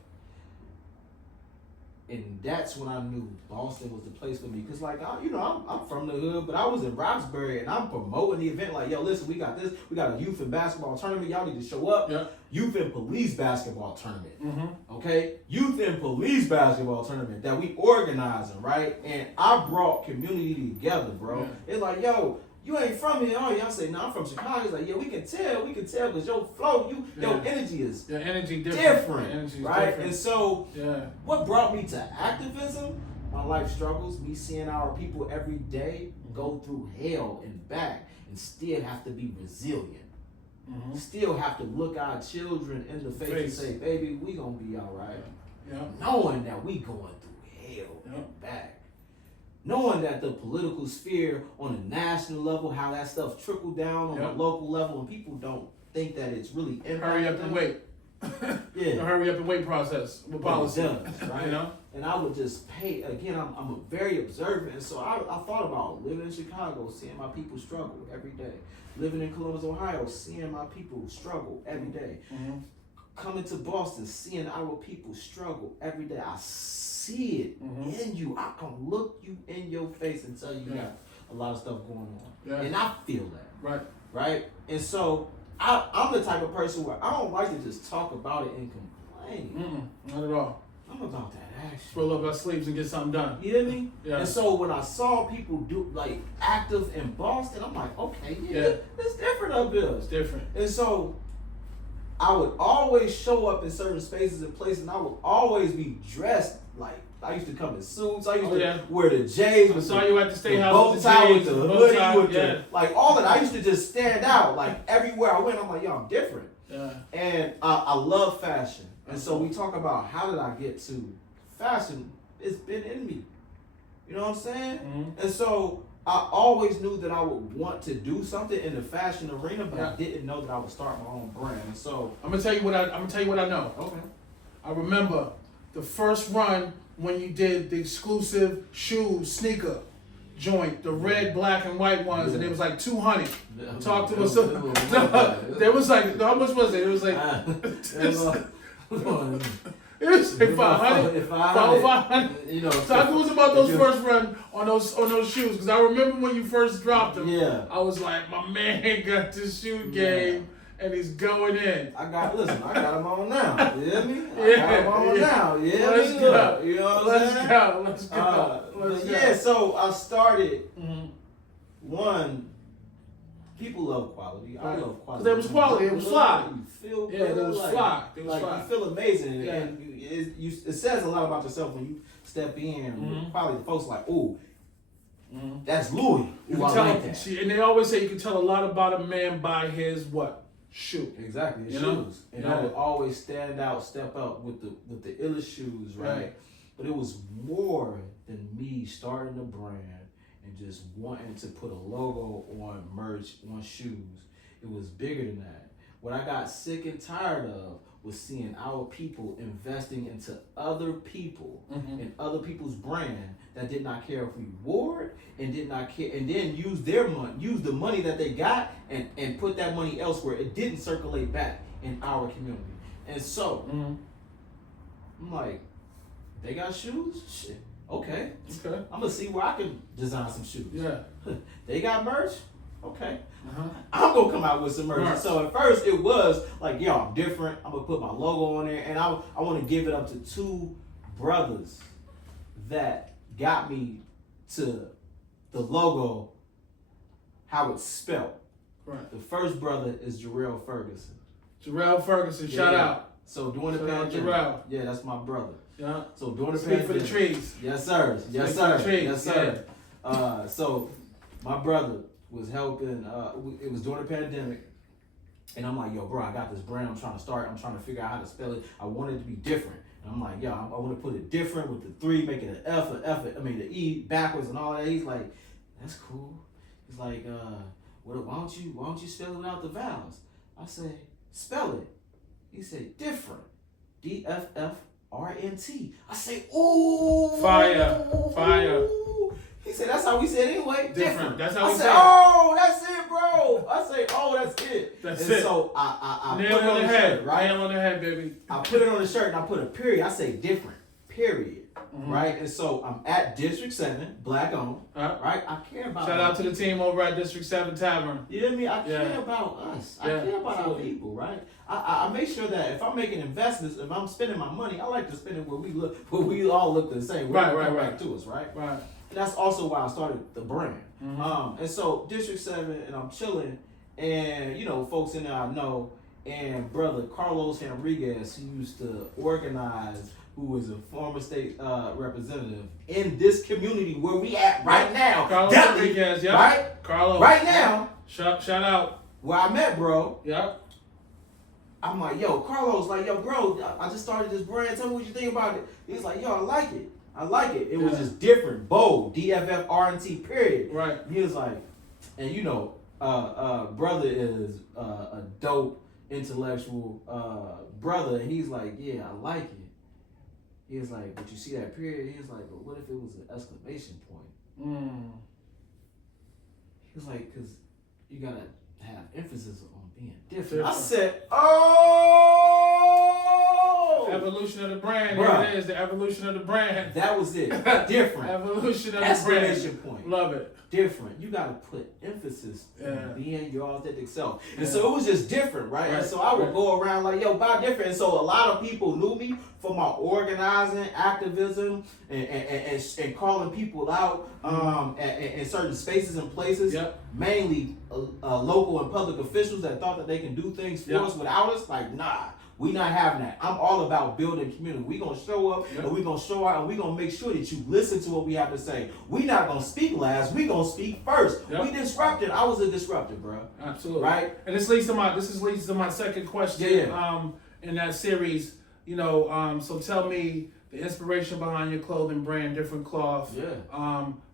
And that's when I knew Boston was the place for me. Cause like, I'm from the hood, but I was in Roxbury and I'm promoting the event. Like, yo, listen, we got this. We got a youth and basketball tournament. Y'all need to show up. Yeah. Youth and police basketball tournament. Mm-hmm. Okay? Youth and police basketball tournament that we organizing, right? And I brought community together, bro. Yeah. It's like, yo, you ain't from here, are you? I say, no, I'm from Chicago. It's like, yeah, we can tell, because your flow, your Yeah. energy is Your energy different. different, Your energy is right? different. And so, Yeah. what brought me to activism? My life struggles, me seeing our people every day go through hell and back and still have to be resilient. Mm-hmm. Still have to look our children in the face and say, baby, we gonna be all right. Yeah. Knowing that we going through hell Yeah. and back. Knowing that the political sphere on a national level, how that stuff trickled down on Yeah. a local level, and people don't think that it's really impacting Hurry up them. and wait. Yeah. The hurry up and wait process with But it policy. does, right? You know? And I would just pay, again, I'm a very observant, and so I thought about living in Chicago, seeing my people struggle every day. Living in Columbus, Ohio, seeing my people struggle every day. Mm-hmm. Coming to Boston, seeing our people struggle every day. I see it Mhm. in you. I can look you in your face and tell you Yeah. got a lot of stuff going on. Yeah. And I feel that, Right. right? And so I'm the type of person where I don't like to just talk about it and complain. Not at all. I'm about that action. Roll up our sleeves and get something done. You hear me? Yeah. And so when I saw people do like active in Boston, I'm like, okay, Yeah. it's different up here. It's different. And so I would always show up in certain spaces and places, and I would always be dressed like I used to come in suits. I used Oh, to yeah. wear the J's I with saw the, you at the State the House bow with the tie with J's, the bow hoodie tie, with yeah. the like all of that. I used to just stand out like everywhere I went. I'm like, yo, I'm different, Yeah. and I love fashion. And so we talk about how did I get to fashion? It's been in me. You know what I'm saying? Mhm. And so I always knew that I would want to do something in the fashion arena, but I Yeah. didn't know that I would start my own brand. And so I'm gonna tell you what I know. okay. I remember the first run when you did the exclusive sneaker joint, the red, black, and white ones, and it was like 200. Talk to us. There was like, how much was it? It was like, it was like 500. 500. You know, Talk to us about those first run on those shoes, because I remember when you first dropped them. Yeah. I was like, my man got this shoe game, and he's going in. I got them on now. You hear me? I Yeah, got them on yeah. now. You hear Let's me? go. Look, you know what I'm Let's saying? go. Let's go. But Let's go. yeah, so I started. Mhm. One, people love quality. I Right. love quality. 'Cause there was quality. It was fly. You feel Yeah, good. it was like, fly. It was like fly. you feel amazing, Yeah. and it says a lot about yourself when you step in. Mhm. With quality, folks are like, ooh, Mhm. that's Louis. You Ooh, can I tell, like that. and they always say you can tell a lot about a man by his what? Shoe. Exactly, his You know? shoes. And Yeah. I would always stand out, step up with the illest shoes, right? Right. But it was more than me starting a brand and just wanting to put a logo on merch, on shoes. It was bigger than that. What I got sick and tired of was seeing our people investing into other people and other people's brand that did not care if we wore it and did not care, and then use their money, use the money that they got and put that money elsewhere. It didn't circulate back in our community. And so I'm like, they got shoes? Shit. Okay. I'm gonna see where I can design some shoes. Yeah. They got merch? Okay. I'm gonna come out with some merch. So at first it was like, yo, I'm different. I'm gonna put my logo on there, and I want to give it up to two brothers that got me to the logo, how it's spelled. Right. The first brother is Jarrell Ferguson. Jarrell Ferguson, shout out. So during the Shout out pandemic, Jarrell. yeah, that's my brother. Yeah. So during the Speak pandemic, for the trees. yes sir, yes Speak for the sir, trees. yes sir. So my brother was helping. It was during the pandemic, and I'm like, yo, bro, I got this brand. I'm trying to start. I'm trying to figure out how to spell it. I want it to be different. And I'm like, yo, I want to put it different with the 3, make it an F, the E backwards and all that. He's like, that's cool. He's like, why don't you spell it without the vowels? I say, spell it. He said, different. DFFRNT. I say, ooh. Fire. He said, that's how we said it anyway. Different. That's how we I say said, it. oh, that's it, bro. I say, oh, that's it. That's and it. So I Nail put it on on the the head. shirt, right? Nail on the head, baby. I put it on the shirt and I put a period. I say different, period. Right? And so I'm at District 7, black owned. Right? I care about Shout out to the team over at District 7 Tavern. You hear me? I care about us. I care about our people, right? I make sure that if I'm making investments, if I'm spending my money, I like to spend it where we all look the same. Right. Back to us, right? Right. And that's also why I started the brand. And so District 7, and I'm chilling, and folks in there I know, and brother Carlos Henriquez, who used to organize, who is a former state representative in this community where we at right now. Carlos Definitely, Henriquez, yeah. right? Carlos. Right now. Shout out. Where I met, bro. Yep. I'm like, yo, Carlos, like, yo, bro, I just started this brand. Tell me what you think about it. He's like, yo, I like it. I like it. It was just different, bold, DFFRNT, period. Right. He was like, and brother is a dope, intellectual brother. And he's like, yeah, I like it. He was like, but you see that period? He was like, but what if it was an exclamation point? He was like, because you got to have emphasis on being different. I said, oh! Evolution of the brand. Bruh. There it is, the evolution of the brand. That was it. Different. Evolution of the Exclamation brand. point. Love it. Different. You got to put emphasis on being your authentic self. And so it was just different, right? And so I would go around like, yo, buy different. And so a lot of people knew me for my organizing, activism, and calling people out in certain spaces and places. Yep. Mainly local and public officials that thought that they can do things for us without us. Like, nah. We not having that. I'm all about building community. We gonna show up and we gonna show out and we gonna make sure that you listen to what we have to say. We not gonna speak last. We gonna speak first. Yep. We disrupted. I was a disruptor, bro. Absolutely. Right. And this leads to my second question. In that series, so tell me the inspiration behind your clothing brand, Dffrnt Kloth. Yeah.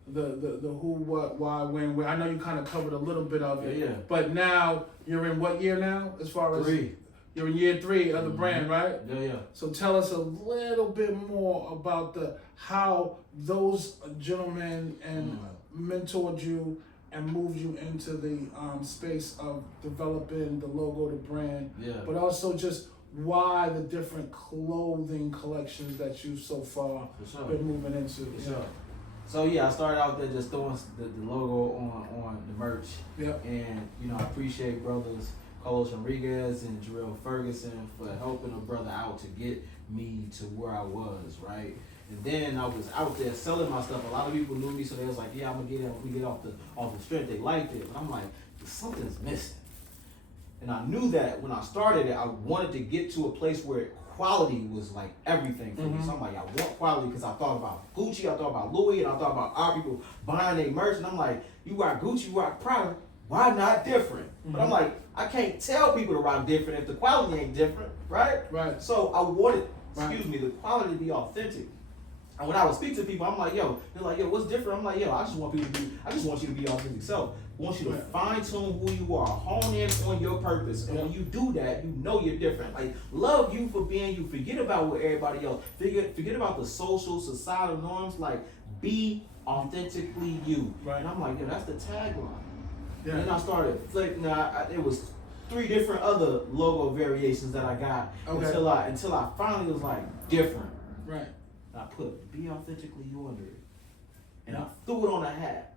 The who, what, why, when, where. I know you kind of covered a little bit of it. Yeah. But now you're in what year now? As far as 3. You're in year 3 of the brand, right? Yeah. So tell us a little bit more about how those gentlemen and mentored you and moved you into the space of developing the logo, the brand, but also just why the different clothing collections that you've so far been moving into. So I started out there just throwing the logo on the merch. Yep. And I appreciate brothers Carlos Rodriguez and Jarrell Ferguson for helping a brother out to get me to where I was, right? And then I was out there selling my stuff. A lot of people knew me, so they was like, yeah, I'm gonna get it. We get off the strength. They liked it, but I'm like, something's missing. And I knew that when I started it, I wanted to get to a place where quality was like everything for me. So I'm like, I want quality because I thought about Gucci, I thought about Louis, and I thought about our people buying their merch. And I'm like, you rock Gucci, you rock Prada. Why not different? But I'm like, I can't tell people to rock different if the quality ain't different, right? Right. So I wanted, the quality to be authentic. And when I would speak to people, I'm like, yo, they're like, yo, what's different? I'm like, yo, I just want you to be authentic self. I want you to fine tune who you are, hone in on your purpose. And when you do that, you know you're different. Like, love you for being you. Forget about what everybody else. Forget about the social, societal norms. Like, be authentically you. Right. And I'm like, yo, that's the tagline. Yeah. And then I started flicking. It was 3 different other logo variations that I got until I finally was like different. Right. And I put "Be authentically you" under it, and I threw it on a hat,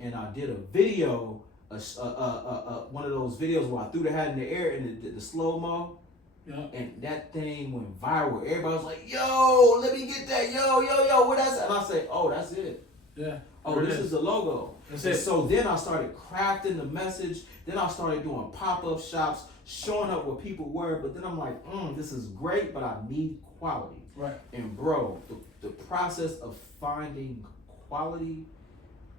and I did a video, one of those videos where I threw the hat in the air and the slow mo. Yeah. And that thing went viral. Everybody was like, "Yo, let me get that! Yo, what that's?" And I said, "Oh, that's it. Yeah. Oh, this is the logo." That's and it. so then I started crafting the message. Then I started doing pop-up shops, showing up where people were. But then I'm like, this is great, but I need quality. Right. And bro, the process of finding quality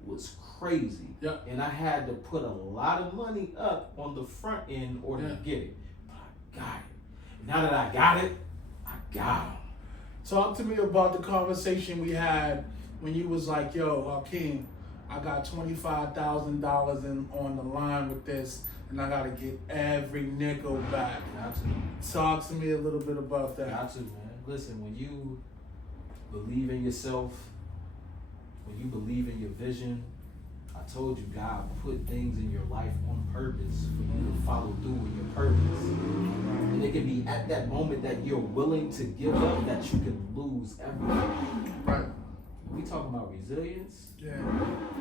was crazy. Yep. And I had to put a lot of money up on the front end in order to get it. But I got it. Now that I got it, I got it. Talk to me about the conversation we had when you was like, yo, Hakeem, I got $25,000 on the line with this, and I gotta get every nickel back. Got to. Talk to me a little bit about that. Got to, man. Listen, when you believe in yourself, when you believe in your vision, I told you God put things in your life on purpose for you to follow through with your purpose. And it can be at that moment that you're willing to give up that you can lose everything. Right. We talking about resilience. Yeah.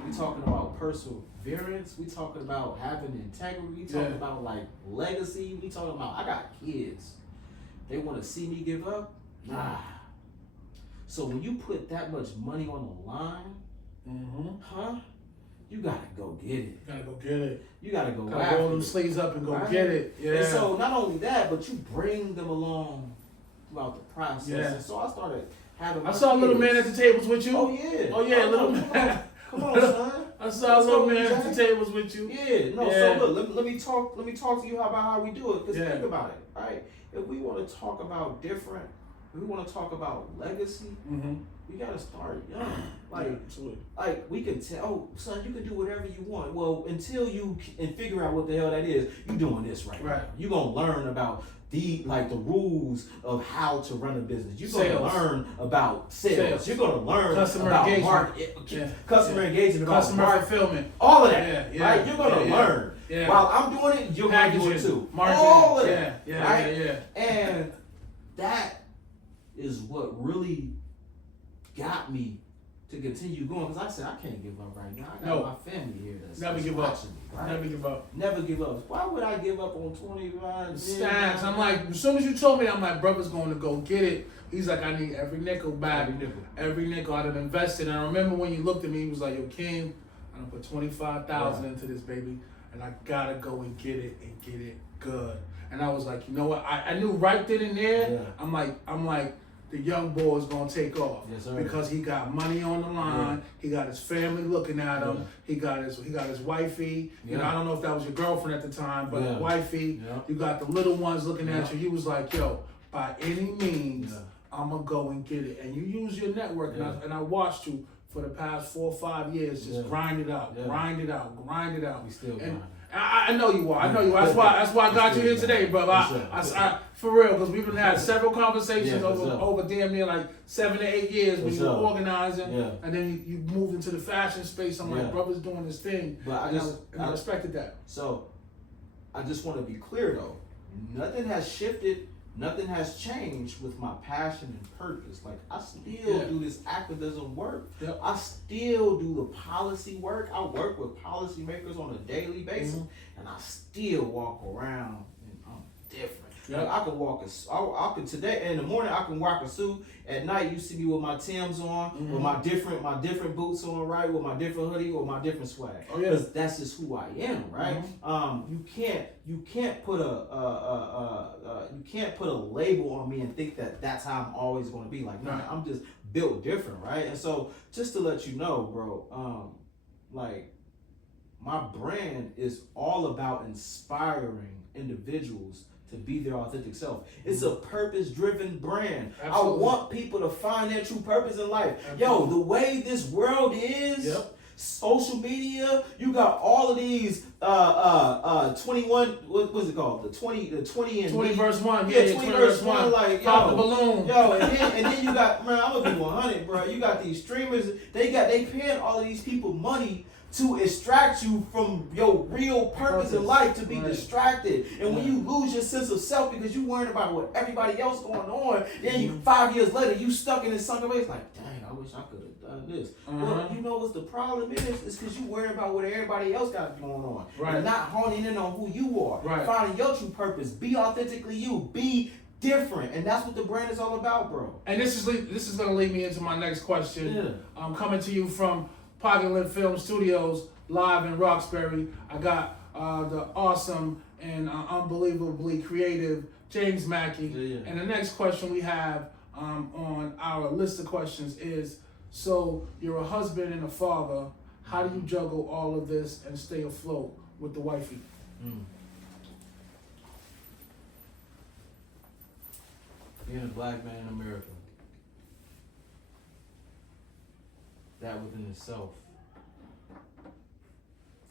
We talking about perseverance. We talking about having integrity. We talking about like legacy. We talking about I got kids. They want to see me give up. Nah. So when you put that much money on the line, you gotta go get it. Gotta go get it. You gotta go Gotta roll them sleeves up and go get it. Yeah. And so not only that, but you bring them along throughout the process. Yeah. And so I started having. I saw a little man at the tables with you. Oh yeah. Oh yeah, little man. Come on, son. I saw a little man at the tables with you. Yeah. No. Yeah. So look, let me talk to you about how we do it. Because Yeah. think about it, right? If we want to talk about different, if we want to talk about legacy, we gotta start young. Like we can tell, oh, son, you can do whatever you want. Well, until you can figure out what the hell that is, you doing this right now. You're gonna learn about the rules of how to run a business. You're gonna learn about sales. You're gonna learn customer about engagement, customer engagement, about customer fulfillment, all of that. Right? You're gonna learn. Yeah. While I'm doing it, you're gonna do it too. Marketing. All of that. Yeah. Yeah. And that is what really got me to continue going, because I said I can't give up right now. I got my family here that's never give up. watching me, right? Never give up. Never give up. Why would I give up on 25 stacks? I'm like, as soon as you told me, I'm like, brother's going to go get it. He's like, I need every nickel back. Every nickel I'd have invested. And I remember when you looked at me, he was like, yo, King, I done put 25,000 into this baby, and I gotta go and get it good. And I was like, you know what? I knew right then and there. I'm like. The young boy is gonna take off because he got money on the line. He got his family looking at him. He got his wifey. You know, I don't know if that was your girlfriend at the time, but wifey. You got the little ones looking at you. He was like, yo, by any means, I'm gonna go and get it. And you use your network, and I watched you for the past 4 or 5 years just grind it out. We still grind. I know you are. That's why I got you here today, brother. I for real, because we've had several conversations over damn near like 7 to 8 years when you were organizing, and then you moved into the fashion space. I'm like, brother's doing this thing, but I respected that. So I just want to be clear though, nothing has shifted. Nothing has changed with my passion and purpose. Like, I still do this activism work. I still do the policy work. I work with policymakers on a daily basis, and I still walk around and I'm different. Like, I can today in the morning I can rock a suit. At night you see me with my Timbs on, with my different boots on, right, with my different hoodie or my different swag. Because that's just who I am, right? You can't put a label on me and think that that's how I'm always going to be. Like, no, I'm just built different, right? And so just to let you know, bro, like, my brand is all about inspiring individuals to be their authentic self. It's a purpose-driven brand. Absolutely. I want people to find their true purpose in life. Absolutely. Yo, the way this world is, Yep. social media, you got all of these 21, what was it called? The 20 and 20 verse 1. Yeah, 20 verse 1, like, Pop the yo. balloon. Yo, and then you got, man, I'm gonna be 100, bro. You got these streamers, they paying all of these people money to extract you from your real purpose in life, to be distracted. And when you lose your sense of self because you worried about what everybody else going on, then you 5 years later you stuck in this sunken way. It's like, dang, I wish I could have done this. Well, you know what the problem is? It's because you worried about what everybody else got going on. Right. And not honing in on who you are. Right. Finding your true purpose. Be authentically you. Be different. And that's what the brand is all about, bro. And this is gonna lead me into my next question. Yeah. I'm coming to you from Pocket Lint Film Studios, live in Roxbury. I got the awesome and unbelievably creative James Mackey. Yeah. And the next question we have on our list of questions is, so you're a husband and a father. How do you juggle all of this and stay afloat with the wifey? Being a black man in America, that within itself,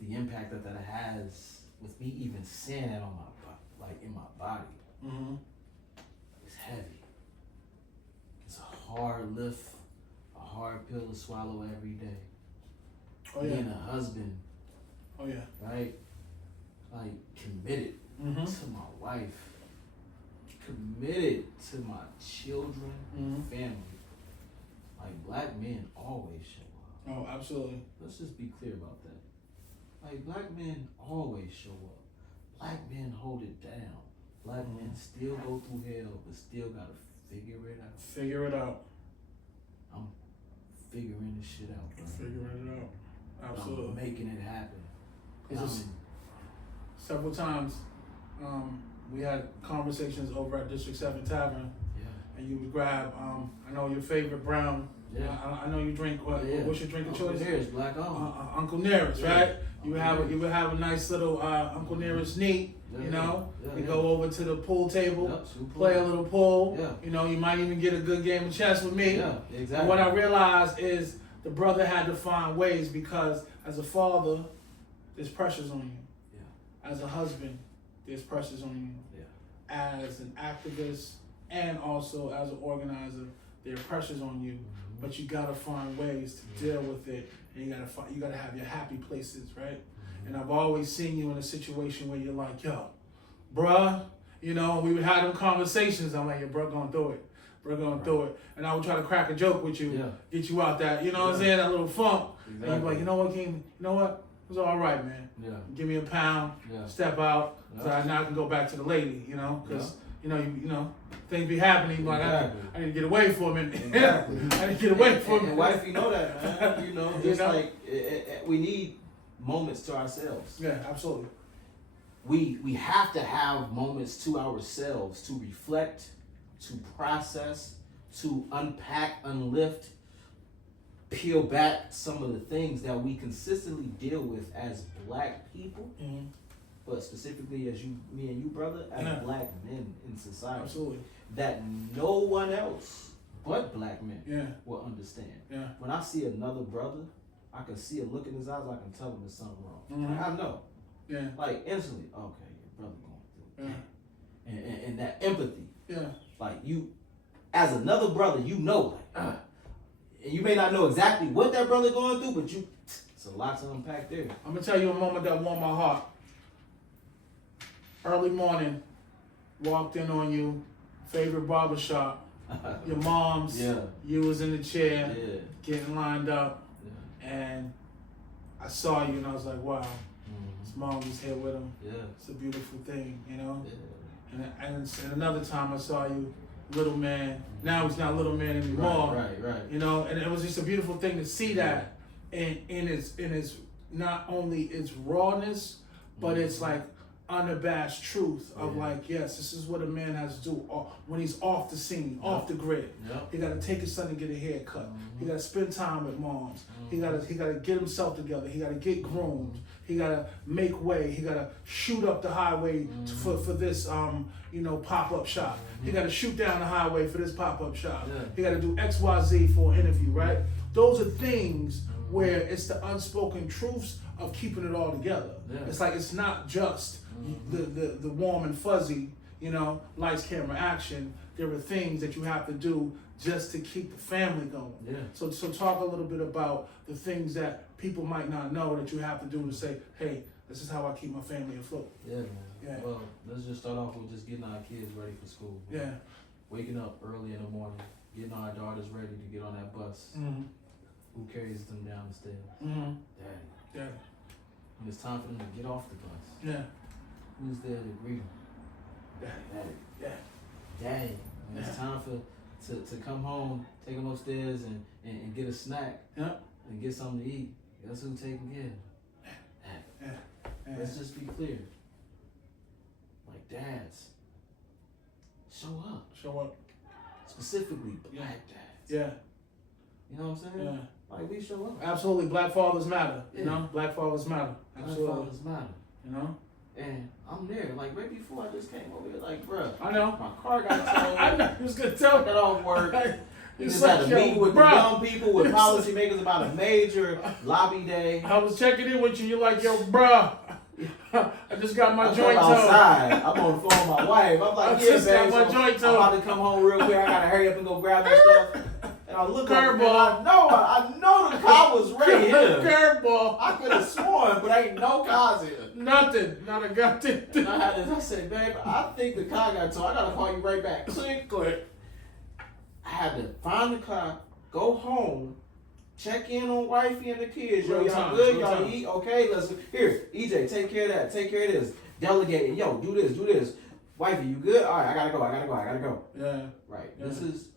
the impact that has with me even saying it on in my body, is heavy. It's a hard lift, a hard pill to swallow every day. Oh yeah. Being a husband, Oh yeah. right? Like committed to my wife, committed to my children, family. Like black men always show up. Oh, absolutely. Let's just be clear about that. Like black men always show up. Black men hold it down. Black men still go through hell, but still gotta figure it out. Figure it out. I'm figuring this shit out, bro. Figuring it out. Absolutely. I'm making it happen. It's just several times we had conversations over at District 7 Tavern, and you would grab, I know your favorite brown. Yeah. I know you drink what? What's your drink of choice? Uncle Nearest, black on. Uncle Nearest, right? You would have a nice little Uncle Nearest neat. You know, we go over to the pool table, play a little pool. Yeah. You know, you might even get a good game of chess with me. Yeah, exactly. And what I realized is the brother had to find ways, because as a father, there's pressures on you. Yeah. As a husband, there's pressures on you. Yeah. As an activist and also as an organizer, there are pressures on you. But you gotta find ways to deal with it, and you gotta have your happy places, right? And I've always seen you in a situation where you're like, yo, bruh, you know, we would have them conversations. I'm like, yo, bro, going through it. Bro, going through it. And I would try to crack a joke with you, get you out that, you know what I'm saying, that little funk. And you'd be like, you know what, King, you know what? It was all right, man. Give me a pound, step out, so I now can go back to the lady, you know, because, you know, things be happening. Like, I need to get away for a minute. I need to get away for a minute. And wife, you know that, man. You know, just like, we need moments to ourselves. Yeah, absolutely. We have to have moments to ourselves to reflect, to process, to unpack, unlift, peel back some of the things that we consistently deal with as black people, but specifically as me and you, brother, as black men in society. Absolutely. That no one else but black men will understand. Yeah. When I see another brother, I can see a look in his eyes, I can tell him there's something wrong. Like, I know. Yeah. Like instantly, okay, your brother going through. Yeah. And that empathy. Yeah. Like you, as another brother, you know, like, and you may not know exactly what that brother going through, but it's a lot to unpack there. I'm gonna tell you a moment that warmed my heart. Early morning, walked in on you, favorite barbershop, your mom's, you was in the chair, getting lined up, and I saw you and I was like, wow, his mom was here with him. It's a beautiful thing, you know? And another time I saw you, little man. Now he's not little man anymore. Right. You know, and it was just a beautiful thing to see that in its not only its rawness, but it's like unabashed truth of like, yes, this is what a man has to do when he's off the scene, off the grid. He got to take his son and get a haircut. He got to spend time with moms. He got to get himself together. He got to get groomed. He got to make way. He got to shoot up the highway for this pop-up shop. He got to shoot down the highway for this pop-up shop. He got to do XYZ for an interview, right? Those are things where it's the unspoken truths of keeping it all together. It's like, it's not just the warm and fuzzy, lights, camera, action. There are things that you have to do just to keep the family going. So talk a little bit about the things that people might not know that you have to do to say, hey, this is how I keep my family afloat. Man. Well, let's just start off with just getting our kids ready for school. Waking up early in the morning, getting our daughters ready to get on that bus. Who carries them down the stairs? Daddy. When it's time for them to get off the bus. Who's there to greet them? Daddy. When it's time to come home, take them upstairs and get a snack and get something to eat. Guess who's taking care of them? Let's just be clear. Like, dads, show up. Specifically, black dads. You know what I'm saying? Like, we show up. Absolutely. Black fathers matter. Black fathers matter. Absolutely. Black fathers matter. And I'm there. Like, right before I just came over here, like, bruh. I know. My car got towed. I know. You was going to tell me. That don't work. You just had a meeting with the young people, with policymakers about a major lobby day. I was checking in with you. You're like, yo, bruh. I just got my joint towed. Outside. I'm on the phone with my wife. I'm like, yeah, babe, my joint towed. I'm about to come home real quick. I gotta hurry up and go grab that stuff. And I look up, and I know the car was right here. Curveball. I could have sworn, but ain't no cars here. Nothing. Not a goddamn thing. And I said, babe, I think the car got towed. I gotta call you right back. Click. I had to find the car, go home, check in on wifey and the kids. Yo, y'all good? Y'all eat? Okay, let's here. EJ, take care of that. Take care of this. Delegating. Yo, do this. Wifey, you good? All right, I gotta go. Yeah. Right. This is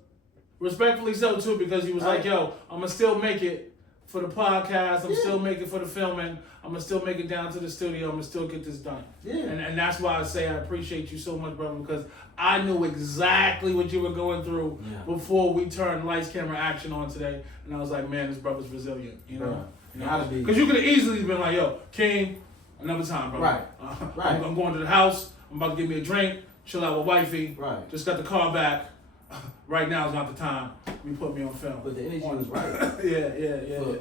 respectfully so too, because he was like, yo, I'm gonna still make it for the podcast. I'm still making it for the filming. I'm gonna still make it down to the studio. I'm gonna still get this done. And that's why I say I appreciate you so much, brother, because I knew exactly what you were going through before we turned lights, camera, action on today. And I was like, man, this brother's resilient. Because you could have easily been like, yo, King, another time, bro. Right. I'm going to the house. I'm about to get me a drink, chill out with wifey. Just got the car back. Right now is not the time. You put me on film. But the energy was right.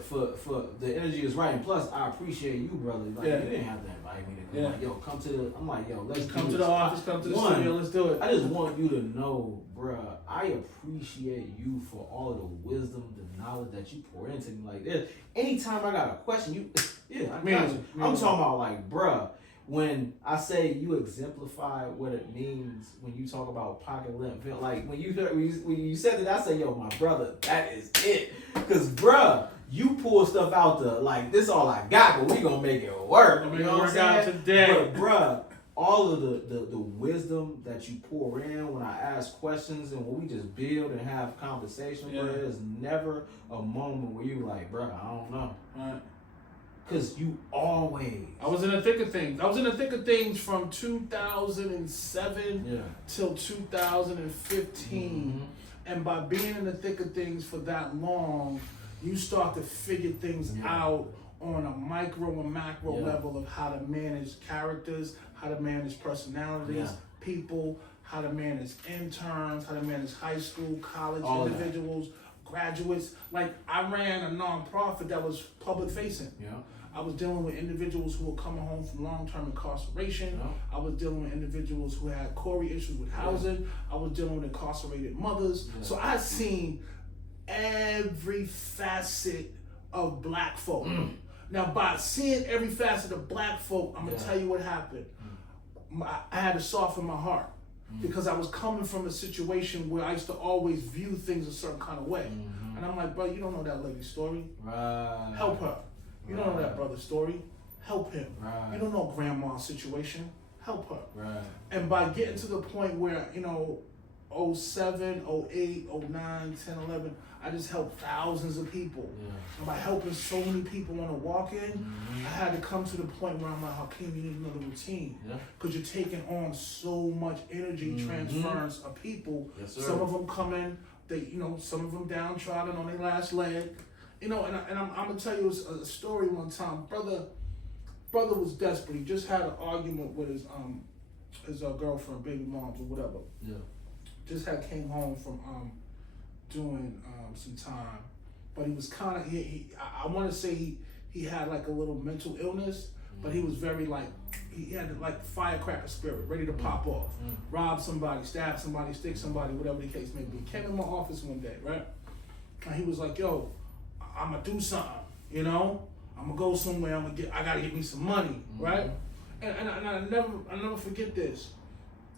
For the energy is right. And plus, I appreciate you, brother. Like, you didn't have to invite me to come. Like, yo, come to the. I'm like, yo, let's come to the office. Come to the studio. Let's do it. I just want you to know, bruh, I appreciate you for all of the wisdom, the knowledge that you pour into me. Like, anytime I got a question, I got you. I'm talking about, like, bruh. When I say you exemplify what it means when you talk about pocket lint, like when you said that, I say, yo, my brother, that is it. Cause bruh, you pull stuff out like this all I got, but we gonna make it work. You know what I'm saying? Today. But bruh, all of the wisdom that you pour in when I ask questions and when we just build and have conversation, bruh, there's never a moment where you like, bruh, I don't know. Right. Cause you always. I was in the thick of things. I was in the thick of things from 2007 till 2015. And by being in the thick of things for that long, you start to figure things out on a micro and macro level of how to manage characters, how to manage personalities, people, how to manage interns, how to manage high school, college individuals, graduates. Like, I ran a nonprofit that was public facing. I was dealing with individuals who were coming home from long-term incarceration. I was dealing with individuals who had Corey issues with housing. I was dealing with incarcerated mothers. So I've seen every facet of black folk. Now, by seeing every facet of black folk, I'm going to tell you what happened. I had to soften my heart because I was coming from a situation where I used to always view things a certain kind of way. And I'm like, bro, you don't know that lady's story. Help her. You don't know that brother's story. Help him. You don't know grandma's situation. Help her. And by getting to the point where, 07, 08, 09, 10, 11, I just helped thousands of people. Yeah. And by helping so many people on a walk-in, I had to come to the point where I'm like, Hakeem, you need another routine. Yeah. Because you're taking on so much energy transference of people. Yes, sir. Some of them come in, some of them downtrodden on their last leg. And I'm gonna tell you a story one time. Brother was desperate. He just had an argument with his girlfriend, baby moms or whatever. Yeah. Just came home from doing some time, but he was kind of I want to say he had like a little mental illness, but he was very he had like firecracker spirit, ready to pop off, rob somebody, stab somebody, stick somebody, whatever the case may be. Came in my office one day, right, and he was like, "Yo, I'm gonna do something, I'm gonna go somewhere. I gotta get me some money, right?" And I never forget this.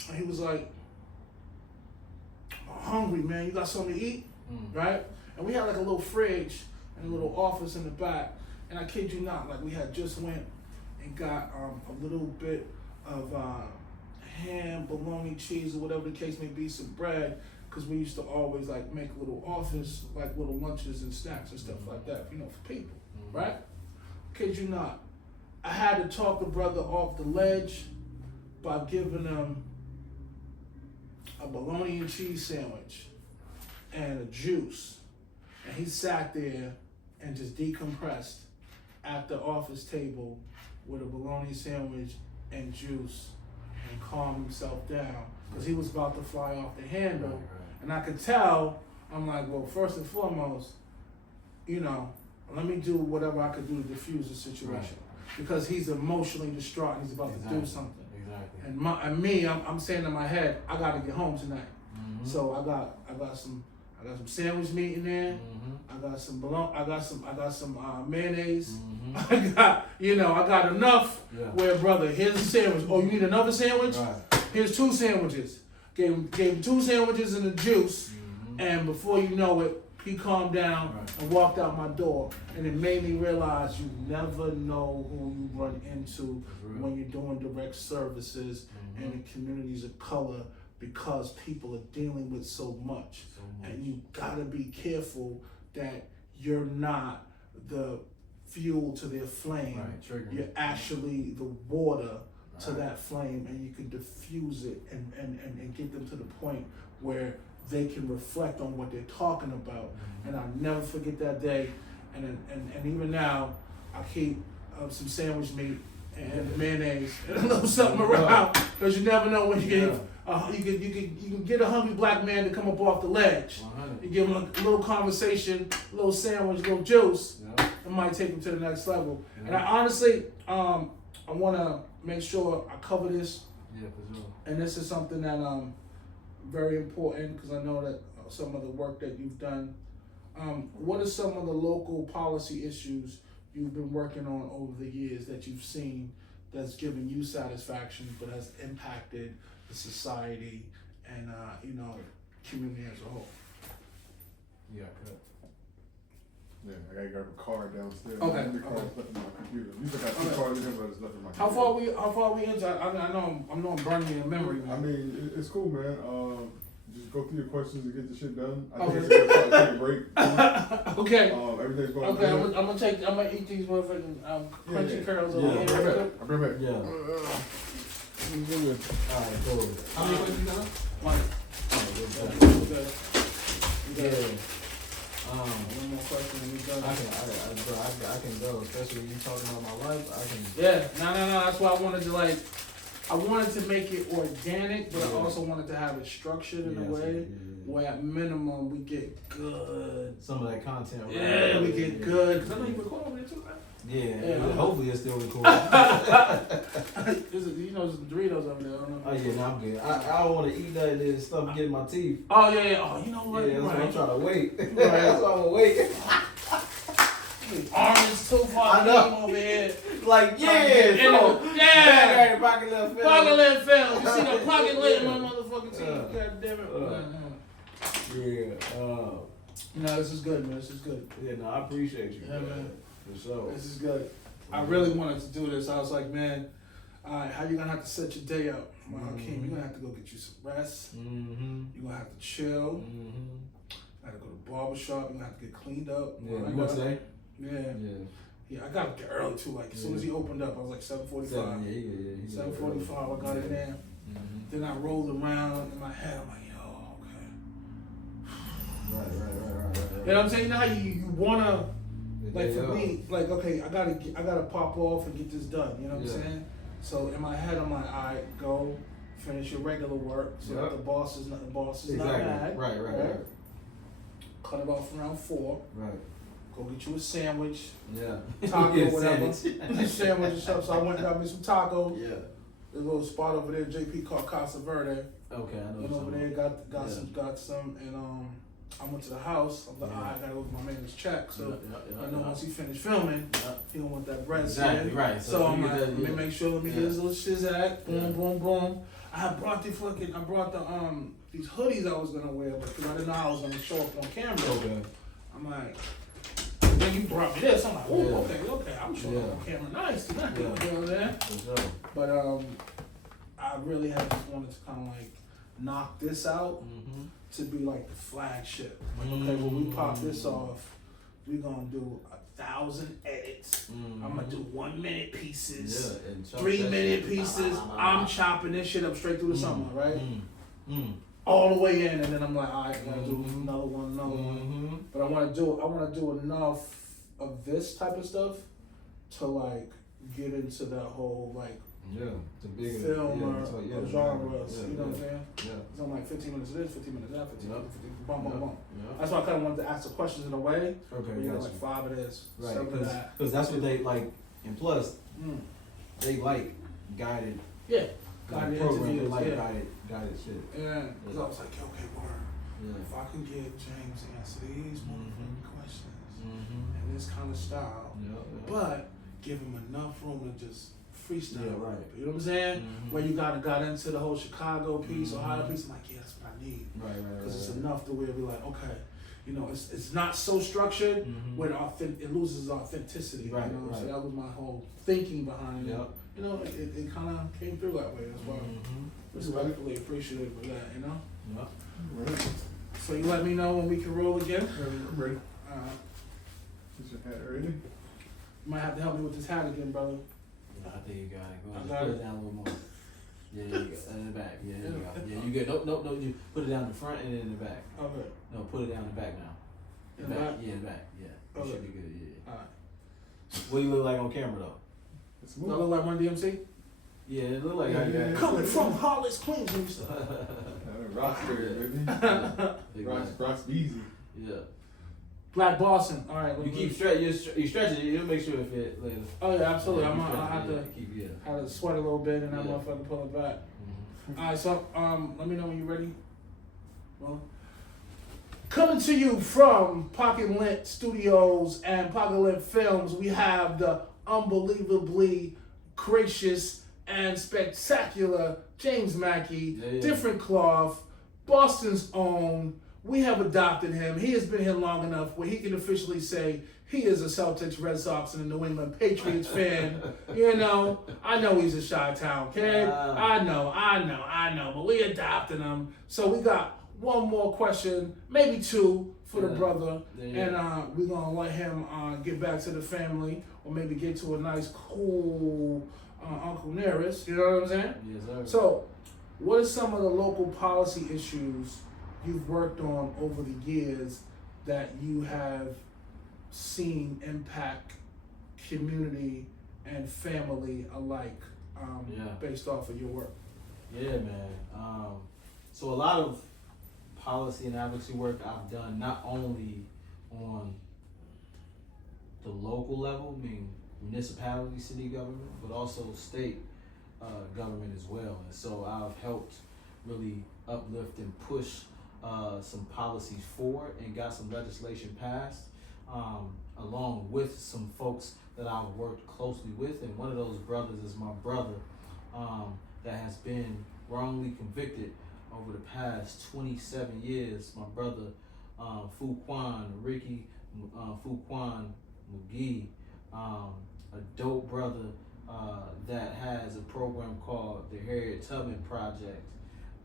And he was like, "I'm hungry, man. You got something to eat?" Right? And we had like a little fridge and a little office in the back. And I kid you not, like we had just went and got a little bit of ham, bologna, cheese, or whatever the case may be, some bread, because we used to always like make a little office, like little lunches and snacks and stuff like that, for people, right? Kid you not. I had to talk the brother off the ledge by giving him a bologna and cheese sandwich and a juice. And he sat there and just decompressed at the office table with a bologna sandwich and juice and calmed himself down because he was about to fly off the handle. Right. And I could tell, I'm like, well, first and foremost, let me do whatever I could do to diffuse the situation. Right. Because he's emotionally distraught and he's about to do something. Exactly. And me, I'm saying in my head, I gotta get home tonight. So I got some sandwich meat in there. I got some bologna. I got some mayonnaise. I got enough. Yeah. Where, brother, here's a sandwich. Oh, you need another sandwich? Right. Here's 2 sandwiches. Gave him 2 sandwiches and a juice. And before you know it, he calmed down and walked out my door. And it made me realize you never know who you run into when you're doing direct services in the communities of color, because people are dealing with so much. And you gotta be careful that you're not the fuel to their flame. Right, you're actually the water to that flame, and you can diffuse it and get them to the point where they can reflect on what they're talking about. And I'll never forget that day. And even now, I keep some sandwich meat and mayonnaise and a little something around, because you never know when you get. You can get a hungry black man to come up off the ledge. 100. You give him a little conversation, a little sandwich, a little juice. It might take him to the next level. And I honestly, I want to make sure I cover this. Yeah, for sure. And this is something that very important, because I know that some of the work that you've done. What are some of the local policy issues you've been working on over the years that you've seen that's given you satisfaction, but has impacted the society and community as a whole? Yeah, cut. Yeah, I gotta grab a card downstairs. Okay. Left in my computer. You got 2 cards in there, but it's left in my computer. How far we into? I know I'm burning your memory, man. I mean, it's cool, man. Just go through your questions and get the shit done. I think it's gonna take a break. Okay. Everything's going okay, good. I'm gonna eat these motherfucking crunchy curls over here. I'll bring it back. Yeah. Alright, cool. How many questions you got? 1. Yeah. One more question and we done. I can go, especially when you talking about my life. I can. Yeah, no. That's why I wanted to make it organic, but I also wanted to have it structured in a way where at minimum we get good. Some of that content. Right? Yeah, we get good. Cause I know you record over there too, man. Yeah. Hopefully it's still recording. There's some Doritos over there. I don't know. Oh yeah, no, I'm good. I don't want to eat none of this stuff get in my teeth. Oh yeah. Oh, you know what? Yeah, that's why I'm trying to wait. Right. That's why I'm gonna wait. Orange too far. I know. Over here. Like pocket left film. Pocket lint film. You see the pocket lint in my motherfucking teeth? God damn it. This is good, man. This is good. Yeah, no, I appreciate you. Yeah, man. For sure. This is good. I really wanted to do this. I was like, man, Alright, how you gonna have to set your day up? Well, Hakeem, you're gonna have to go get you some rest. You're gonna have to chill. Gotta go to the barbershop. You're gonna have to get cleaned up. Yeah, you want today? Yeah, I got there early too. Like as soon as he opened up, I was like 7:45. 7:45. I got in there. Then I rolled around in my head. I'm like, yo, okay. Right. You know what I'm saying? You know how you wanna, like for me, like okay, I gotta pop off and get this done. You know what I'm saying? So in my head, I'm like, all right, go finish your regular work, so that the boss is not mad. Right. Cut it off around 4. Right. Go get you a sandwich. Yeah. Taco, whatever. Sandwich and stuff. So I went and got me some tacos. Yeah. There's a little spot over there, JP called Casa Verde. Okay, I know. Went over there, got some, and I went to the house. I'm like, I gotta go get my man's check. So I know once he finished filming, he don't want that bread. Exactly, right. So I'm like, let me make sure, let me get his little shizak. Boom. I brought the these hoodies I was gonna wear, but because I didn't know I was gonna show up on camera. Okay. I'm like, then you brought me this. I'm like, oh, okay. I'm showing up on camera nice tonight. You know what I'm saying? But I really have just wanted to kind of like knock this out to be like the flagship. Like, okay, when we pop this off, we're gonna do 1,000 edits. I'm gonna do 1 minute pieces, 3 minute pieces. I'm chopping this shit up straight through the summer, right? All the way in, and then I'm like, all right, I'm gonna do another one. But I wanna do enough of this type of stuff to like get into that whole like film or genre. You know what I'm saying? So I'm like 15 minutes of this, 15 minutes of that, 15 minutes, boom. That's why I kind of wanted to ask the questions in a way. Okay, you know, like 5 of this, 7 of that. Because that's what they like, and plus, they like guided. Guided interviews. They like guided shit. Yeah, because I was like, okay, word. If I can get James to answer these motherfucking questions in this kind of style, but give him enough room to just freestyle. You know what I'm saying? Where you got into the whole Chicago piece, Ohio piece. I'm like, yeah, that's what I need. Because it's enough to where we're like, okay, you know, it's not so structured where it loses authenticity. You know? So that was my whole thinking behind it. You know, it kind of came through that way. That's why I'm respectfully appreciative of that. You know. So you let me know when we can roll again. I'm ready. Is your hat ready? You might have to help me with this hat again, brother. I think you got it. Go ahead. Put it down a little more. Yeah, you go. In the back. Yeah, there you go. Yeah, you good. No. You put it down the front and then in the back. Okay. No, put it down the back now. In the back? Yeah, in the back. Yeah. You should be good. Yeah. Alright. What do you look like on camera though? Do I look like Run DMC? Yeah, it look like Coming from Hollis, Queens. Rockstar, baby. Rock's easy. Yeah. Black Boston. All right. You keep stretch. You stretch it. You'll make sure it fit later. Oh yeah, absolutely. I have to keep have to sweat a little bit and that motherfucker pull it back. All right. So let me know when you're ready. Well, coming to you from Pocket Lint Studios and Pocket Lint Films, we have the unbelievably gracious and spectacular James Mackey, Dffrnt Kloth, Boston's own. We have adopted him. He has been here long enough where he can officially say he is a Celtics, Red Sox, and a New England Patriots fan. You know, I know he's a Chi-Town kid. I know, but we adopted him. So we got one more question, maybe 2 for the brother, and we're gonna let him get back to the family, or maybe get to a nice, cool Uncle Nearest. You know what I'm saying? Yes, sir. So, what are some of the local policy issues you've worked on over the years that you have seen impact community and family alike, based off of your work? Yeah, man. So a lot of policy and advocacy work I've done not only on the local level, meaning municipality, city government, but also state government as well. And so I've helped really uplift and push some policies forward and got some legislation passed, along with some folks that I've worked closely with. And one of those brothers is my brother that has been wrongly convicted over the past 27 years. My brother, Ricky Fu Quan McGee, a dope brother that has a program called the Harriet Tubman Project,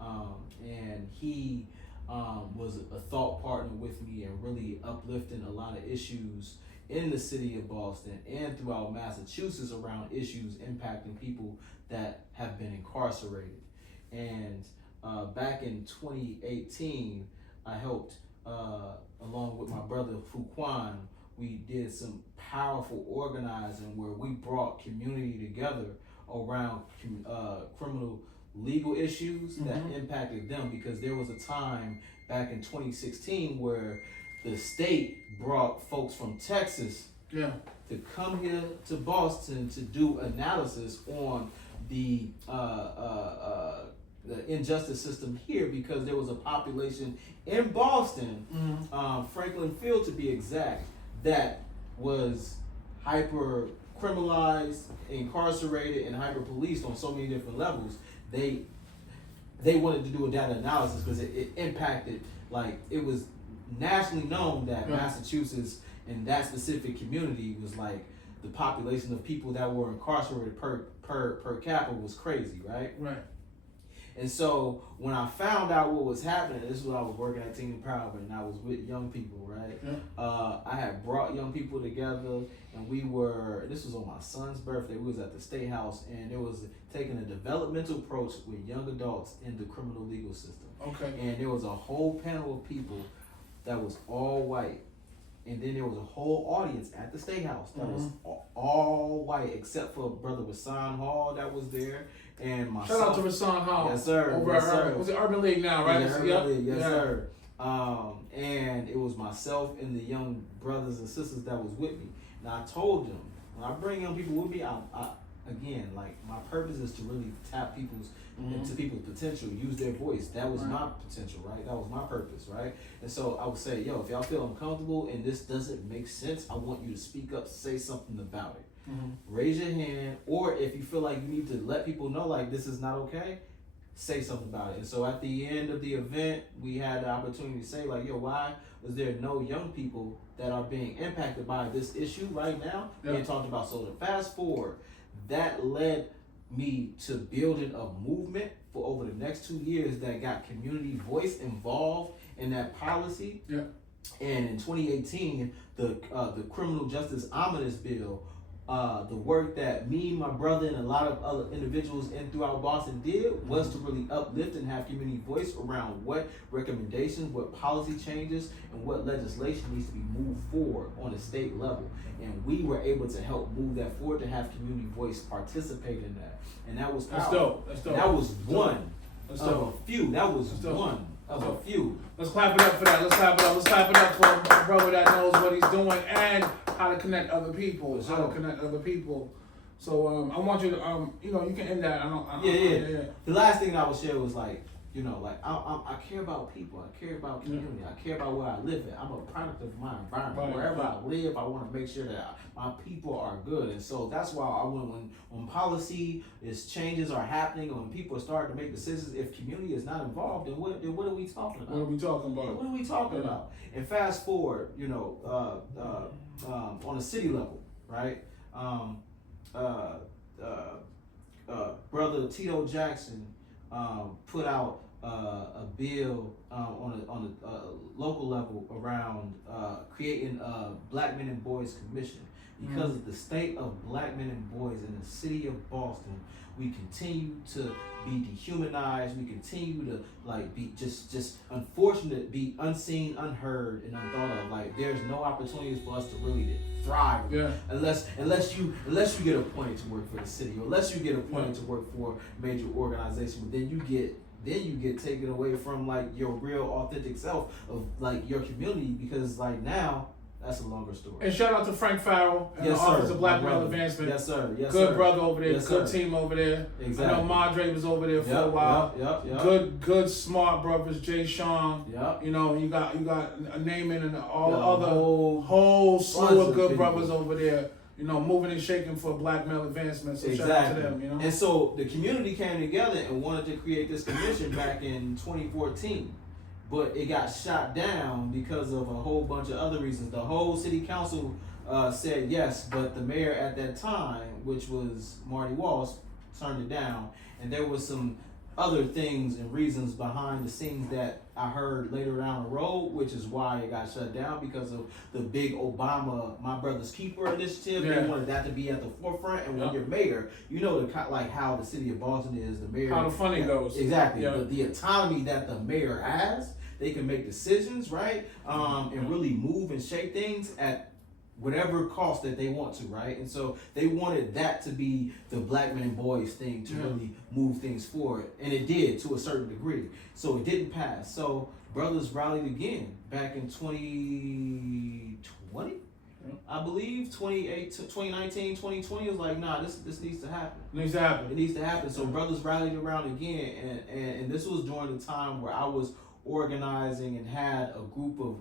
and he was a thought partner with me and really uplifting a lot of issues in the city of Boston and throughout Massachusetts around issues impacting people that have been incarcerated. And back in 2018, I helped, along with my brother Fuquan, we did some powerful organizing where we brought community together around criminal legal issues that impacted them, because there was a time back in 2016 where the state brought folks from Texas to come here to Boston to do analysis on the injustice system here, because there was a population in Boston, Franklin Field to be exact, that was hyper criminalized, incarcerated, and hyper policed on so many different levels. They wanted to do a data analysis because it impacted, like, it was nationally known that Massachusetts and that specific community was like, the population of people that were incarcerated per capita was crazy, right? Right. And so when I found out what was happening, this is when I was working at Team Empowerment, and I was with young people, right? I had brought young people together, and this was on my son's birthday. We was at the State House, and it was taking a developmental approach with young adults in the criminal legal system. Okay. And there was a whole panel of people that was all white. And then there was a whole audience at the State House that was all white, except for Brother Rasan Hall that was there, and myself. Shout out to Rasan Hall. Yes, sir. Over yes, at sir. was it Urban League now, right? Yeah, Urban League. Yes, yeah. sir. And it was myself and the young brothers and sisters that was with me. And I told them, when I bring young people with me, I again, like, my purpose is to really tap into people's potential, use their voice. That was my potential, right? That was my purpose, right? And so I would say, yo, if y'all feel uncomfortable and this doesn't make sense, I want you to speak up, say something about it. Raise your hand, or if you feel like you need to let people know, like, this is not okay, say something about it. And so at the end of the event, we had the opportunity to say, like, yo, why was there no young people that are being impacted by this issue right now? Being talked about. So to fast forward, that led me to building a movement for over the next 2 years that got community voice involved in that policy. And in 2018, the Criminal Justice Omnibus Bill, the work that me, my brother, and a lot of other individuals throughout Boston did was to really uplift and have community voice around what recommendations, what policy changes, and what legislation needs to be moved forward on a state level. And we were able to help move that forward, to have community voice participate in that. And that was powerful. That's dope. That was one of a few. That was one of a few. Let's clap it up for that. Let's clap it up for a brother that knows what he's doing and how to connect other people. So I want you to you can end that. Yeah. The last thing I would share was like, I care about people. I care about community. I care about where I live at. I'm a product of my environment. Wherever I live, I want to make sure that my people are good. And so that's why when policy changes are happening, or when people are starting to make decisions, if community is not involved, then what are we talking about? What are we talking about? And fast forward, on a city level, right? Brother Tito Jackson put out a bill on a local level around creating a Black Men and Boys Commission, because of the state of Black men and boys in the city of Boston. We continue to be dehumanized. We continue to be just unfortunate, be unseen, unheard, and unthought of. Like, there's no opportunities for us to really thrive unless you get appointed to work for the city, or unless you get appointed to work for a major organization. But then you get taken away from like your real authentic self of like your community, because like now that's a longer story. And shout out to Frank Farrell and the Office of Black Male Advancement. Yes, sir. Yes, good sir. brother over there. Yes, good sir. team over there. Exactly. I know Madre was over there for a while. Yep. Good smart brothers. Jay Sean. Yep. You got a naming and all the other whole slew of good people. brothers over there. Moving and shaking for Black male advancement. So exactly. shout out to them. And so the community came together and wanted to create this commission back in 2014. but it got shot down because of a whole bunch of other reasons. The whole city council said yes, but the mayor at that time, which was Marty Walsh, turned it down, and there was some other things and reasons behind the scenes that I heard later down the road, which is why it got shut down, because of the big Obama My Brother's Keeper initiative. Yeah. They wanted that to be at the forefront, and when you're mayor, you know like how the city of Boston is. The mayor, How the funding goes. exactly. Yeah. The autonomy that the mayor has, they can make decisions, right, and really move and shape things at whatever cost that they want to, right? And so they wanted that to be the Black Men and Boys thing to really move things forward, and it did to a certain degree. So it didn't pass. So brothers rallied again back in 2020, I believe, 2019, 2020. Was like, nah, this needs to happen. It needs to happen. It needs to happen. So brothers rallied around again, and this was during the time where I was organizing and had a group of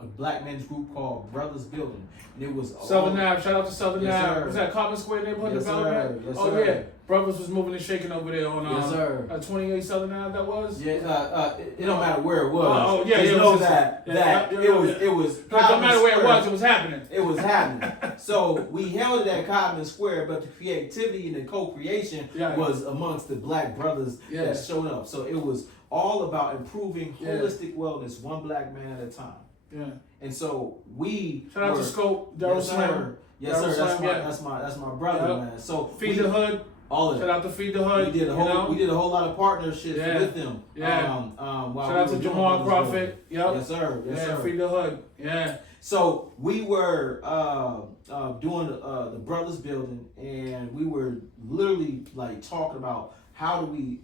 a black men's group called Brothers Building, and it was Southern Ave. Shout out to Southern Yes, Ave. sir. Was that Common Square neighborhood Yes, development? sir. Yes, Oh sir. yeah, brothers was moving and shaking over there on Yes, sir. 28 Southern Ave. That was. Yeah, it don't matter where it was. Oh, yeah, Just yeah, know it was just- that yeah, it was. No, it don't matter where it was. It was happening. It was happening. So we held it at Cotton Square, but the creativity and the co-creation was amongst the black brothers that showed up. So it was all about improving holistic wellness, one black man at a time. Yeah. And so we shout out to Scope, Daryl Slam. Yes, sir. That's my brother, man. So Feed the Hood. All of Shout out to Feed the Hood. We did a whole lot of partnerships with them. Yeah. Shout out to Jamal Crawford. Yep. Yes, sir. Yes, sir. Feed the Hood. Yeah. So we were doing the Brothers Building, and we were literally like talking about how do we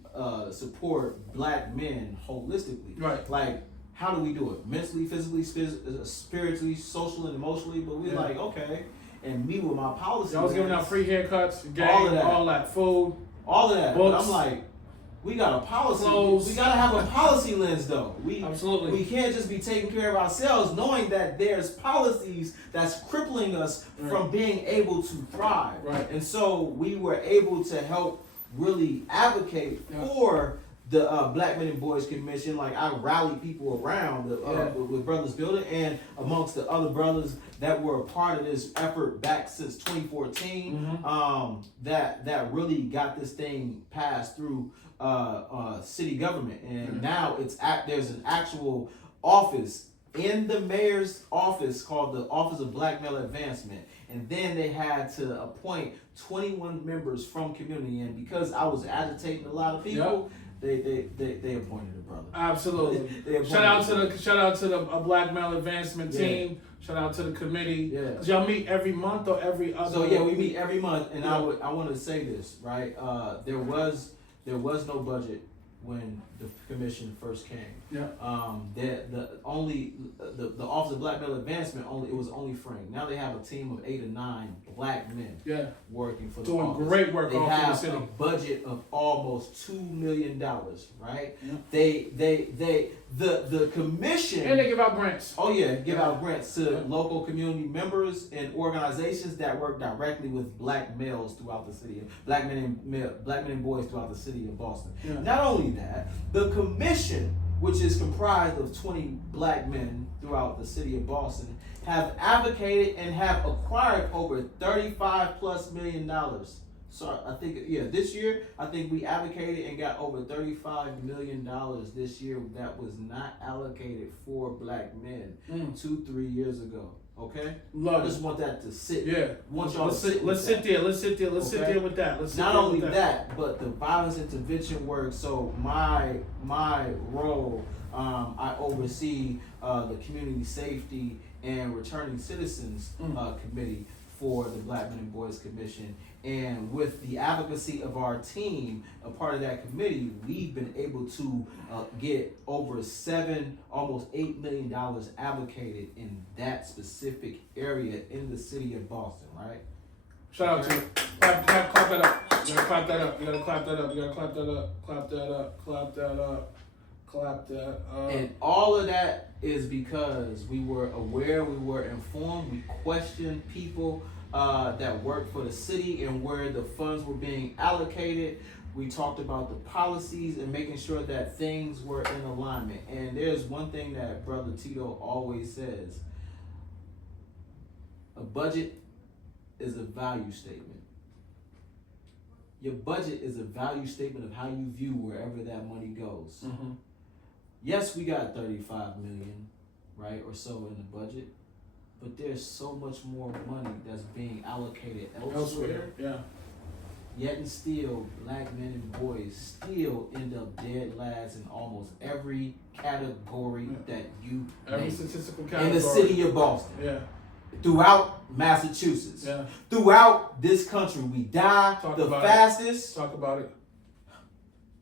support black men holistically. Right. Like, how do we do it? Mentally, physically, spiritually, socially, and emotionally. But we like, okay. And me with my policy. I was giving out free haircuts, game, all that, food. All of that. Books. But I'm like, we got a policy. Clothes. We gotta have a policy lens though. Absolutely. We can't just be taking care of ourselves, knowing that there's policies that's crippling us from being able to thrive. Right. And so we were able to help really advocate for the Black Men and Boys Commission. Like, I rallied people around with Brothers Building, and amongst the other brothers that were a part of this effort back since 2014, that really got this thing passed through city government, and now there's an actual office in the mayor's office called the Office of Black Male Advancement, and then they had to appoint 21 members from community, and because I was agitating a lot of people, they appointed a brother. Absolutely. Shout out to the Black Male Advancement team. Shout out to the committee. Yeah. Cause y'all meet every month or every other. So we meet every month, and I want to say this, right? There was no budget when the commission first came. Yeah. The Office of Black Male Advancement it was only framed. Now they have a team of 8 or 9 black men. Working for the office. Doing great work. They have a budget of almost $2 million. Right. Yeah. The commission. And they give out grants. Oh yeah, give out grants to local community members and organizations that work directly with black males throughout the city, black men and boys throughout the city of Boston. Yeah. Not only that, the commission, which is comprised of 20 black men throughout the city of Boston, have advocated and have acquired over $35+ million. So I think this year I think we advocated and got over $35 million this year that was not allocated for black men 2-3 years ago. Okay, I just want that to sit. Yeah, Let's sit there with that. Not only that, but the violence intervention work. So my role, I oversee the community safety and returning citizens committee for the Black Men and Boys Commission. And with the advocacy of our team, a part of that committee, we've been able to get over almost $8 million allocated in that specific area in the city of Boston, right? Shout out to you. Clap that up. You gotta clap that up. You gotta clap that up. You gotta clap that up. Clap that up. Clap that up. Clap that up. And all of that is because we were aware, we were informed, we questioned people that worked for the city and where the funds were being allocated. We talked about the policies and making sure that things were in alignment. And there's one thing that Brother Tito always says. A budget is a value statement. Your budget is a value statement of how you view wherever that money goes. Mm-hmm. Yes, we got 35 million, right, or so in the budget, but there's so much more money that's being allocated elsewhere. Yeah. Yet and still, black men and boys still end up dead last in almost every category that you Every name. statistical category. In the city of Boston. Yeah. Throughout Massachusetts. Yeah. Throughout this country. We die the fastest. Talk about it.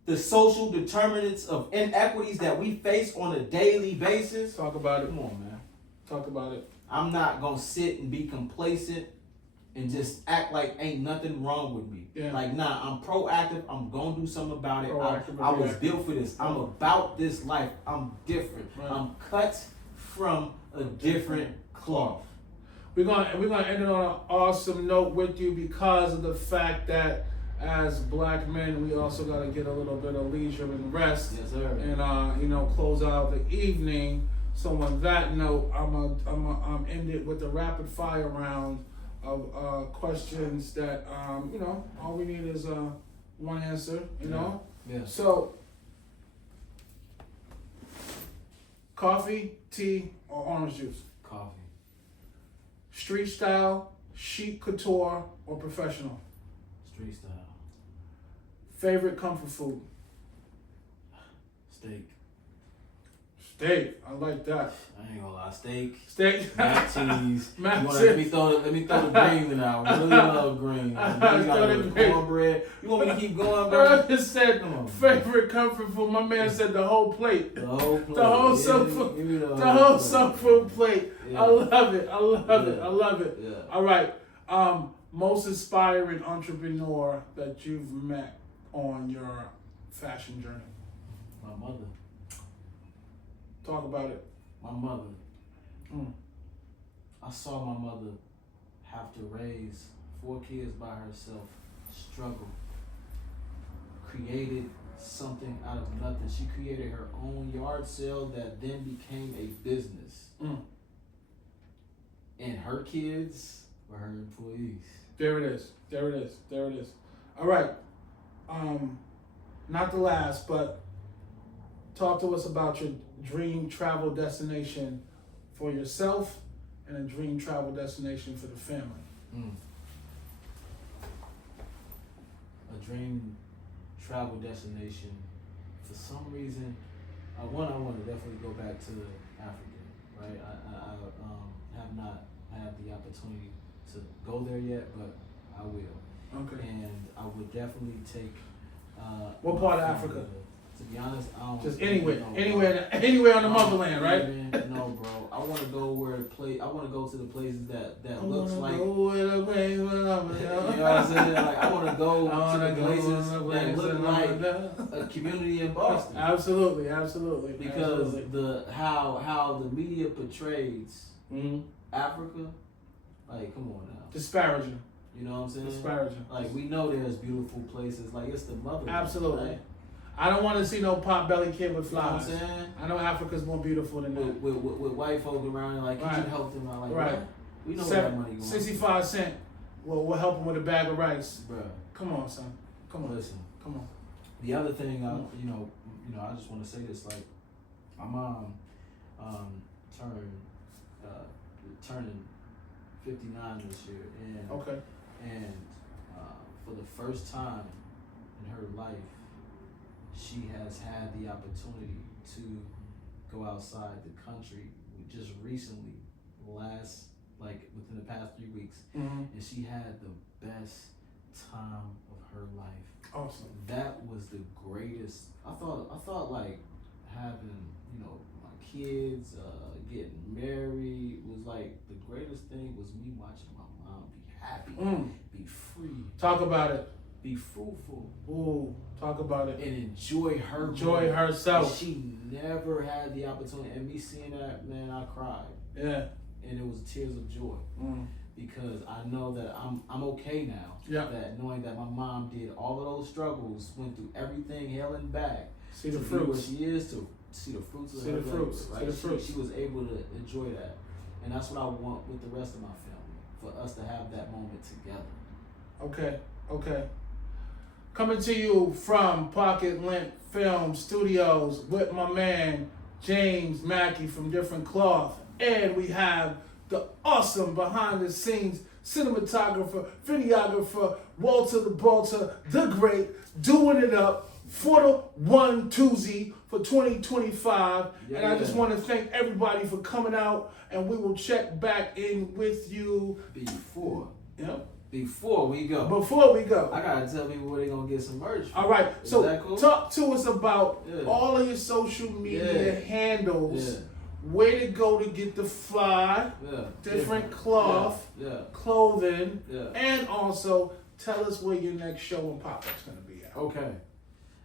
The social determinants of inequities that we face on a daily basis. Talk about it. Come on, man. Talk about it. I'm not going to sit and be complacent and just act like ain't nothing wrong with me. Yeah. Like, nah, I'm proactive. I'm going to do something about it. Proactive, I was reactive. built for this. I'm about this life. I'm different. Right. I'm cut from a different cloth. We're gonna end it on an awesome note with you because of the fact that as black men we also gotta get a little bit of leisure and rest. Yes, sir. And close out the evening. So on that note, I'm end it with a rapid fire round of questions that all we need is one answer. Yeah. So coffee, tea, or orange juice? Coffee. Street style, chic couture, or professional? Street style. Favorite comfort food? Steak. Steak. I like that. I ain't gonna lie. Steak. Steak. Mac cheese. Mac let me cheese. throw the green in now. I really love green. You got the cornbread. You want me to keep going, bro? I just said favorite comfort food. My man said the whole plate. The whole plate. The whole soul food. The whole soul food plate. Yeah. I love it. I love it. I love it. Yeah. All right. Most inspiring entrepreneur that you've met on your fashion journey? My mother. Talk about it. My mother. I saw my mother have to raise 4 kids by herself, struggle, created something out of nothing. She created her own yard sale that then became a business. And her kids were her employees. There it is. There it is. There it is. All right. Not the last, but talk to us about your dream travel destination for yourself and a dream travel destination for the family. A dream travel destination. For some reason, I want to definitely go back to Africa, right? I have not had the opportunity to go there yet, but I will. Okay. And I would definitely take. What part of Africa? To be honest, I don't. Just anywhere, know, anywhere on the motherland, right? No, bro. I want to go I want to go to the places that looks like. You know what I'm saying? Like I want to go to the places that look like a community in Boston. Absolutely. Because how the media portrays Africa, like come on now. Disparaging. You know what I'm saying? Disparaging. Like we know there's beautiful places. Like it's the motherland. Absolutely. Right? I don't want to see no pot belly kid with flowers. You know what I'm saying? I know Africa's more beautiful than that. With white folk around and like you can help them out. Like right. We know where that money going. 65 cents. Well, we'll help him with a bag of rice. Bruh. Come on, son. Come on. Listen. Come on. The other thing, I just want to say this. Like, my mom turning 59 this year, and for the first time in her life, she has had the opportunity to go outside the country. Just recently, within the past 3 weeks, and she had the best time of her life. Awesome. That was the greatest. I thought like having, my kids, getting married was like the greatest thing was me watching my mom be happy, be free. Talk about it. Be fruitful. Ooh, talk about it. And enjoy herself. She never had the opportunity. And me seeing that, man, I cried. Yeah. And it was tears of joy. because I know that I'm okay now. Yeah. That knowing that my mom did all of those struggles, went through everything, hell and back. See the to be fruits. What she is to see the fruits of See her the fruits. labor, See right? the fruits. She was able to enjoy that, and that's what I want with the rest of my family, for us to have that moment together. Okay. Coming to you from Pocket Lint Film Studios with my man James Mackey from Dffrnt Kloth, and we have the awesome behind the scenes cinematographer, videographer, Walter the Balter, the Great, doing it up for the 1-2Z for 2025. And I just want to thank everybody for coming out, and we will check back in with you Before we go, before we go. I gotta tell people where they gonna get some merch from. All right, Is so that cool? talk to us about all of your social media handles. Where to go to get the fly, Dffrnt Kloth, clothing, and also tell us where your next show and pop-up's gonna be at. Okay.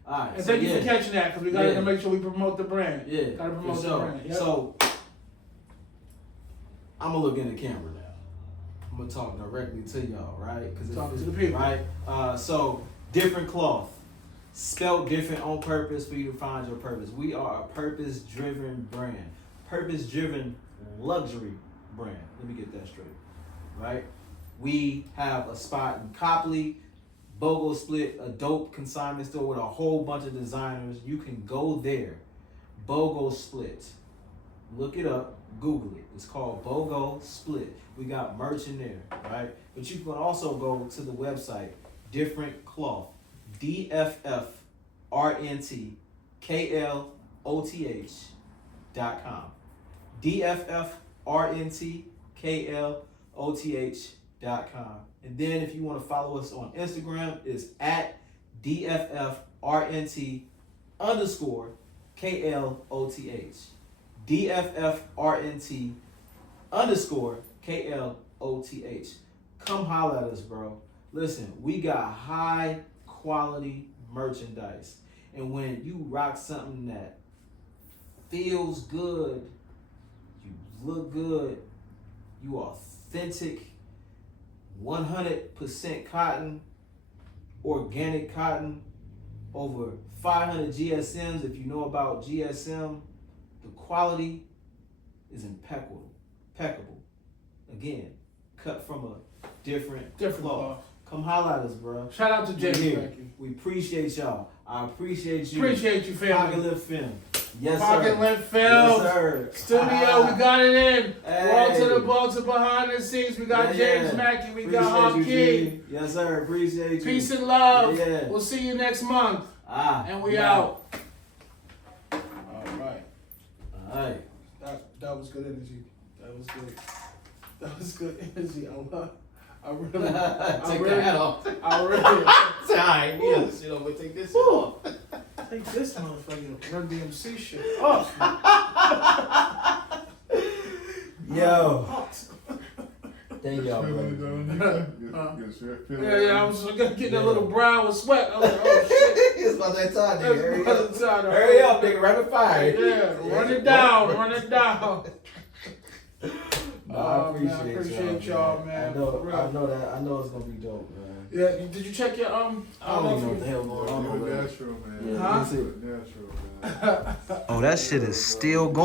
All right. And thank you for catching that, because we gotta make sure we promote the brand. Yeah. Gotta promote the brand. Yep. So I'm gonna look in the camera now. I'm gonna talk directly to y'all, right? Talking to the people, right? So Dffrnt Kloth, spelled different on purpose for you to find your purpose. We are a purpose-driven brand, purpose-driven luxury brand. Let me get that straight, right? We have a spot in Copley, BOGO Split, a dope consignment store with a whole bunch of designers. You can go there. BOGO Split. Look it up. Google it. It's called BOGO Split. We got merch in there, right? But you can also go to the website, Dffrnt Kloth, DFFRNTKLOTH.com. DFFRNTKLOTH.com. And then if you want to follow us on Instagram, it's at DFFRNT_KLOTH. DFFRNT_KLOTH. Come holler at us, bro. Listen, we got high quality merchandise. And when you rock something that feels good, you look good, you authentic, 100% cotton, organic cotton, over 500 GSMs. If you know about GSM, the quality is impeccable. Again, cut from a different cloth. Come holler at us, bro. Shout out to James. We appreciate y'all. I appreciate you. Appreciate you, family. Pocket Lint Film. Yes, Pocket sir. Lint Film. Yes, sir. Studio, we got it in. Hey. Walter the Balter behind the scenes. We got James Mackey. We got Mackey. Yes, sir. Appreciate you. Peace and love. Yeah. We'll see you next month. And we out. All right. That was good energy. That was good energy. I really Take the hat off. I really. Time. Yes. You know, we'll take this off. Take this motherfucking Run DMC shit off. Yo. Thank y'all, bro. Yeah, I was getting a little brown with sweat. I was like, oh shit. It's about that time, nigga. Hurry up, nigga. Rapid fire. Yeah, run it down. I appreciate y'all, man. I know it's gonna be dope, man. Yeah, did you check your I don't even know what the hell going on. Natural, man. Huh? Natural, man. Oh, that shit is still going.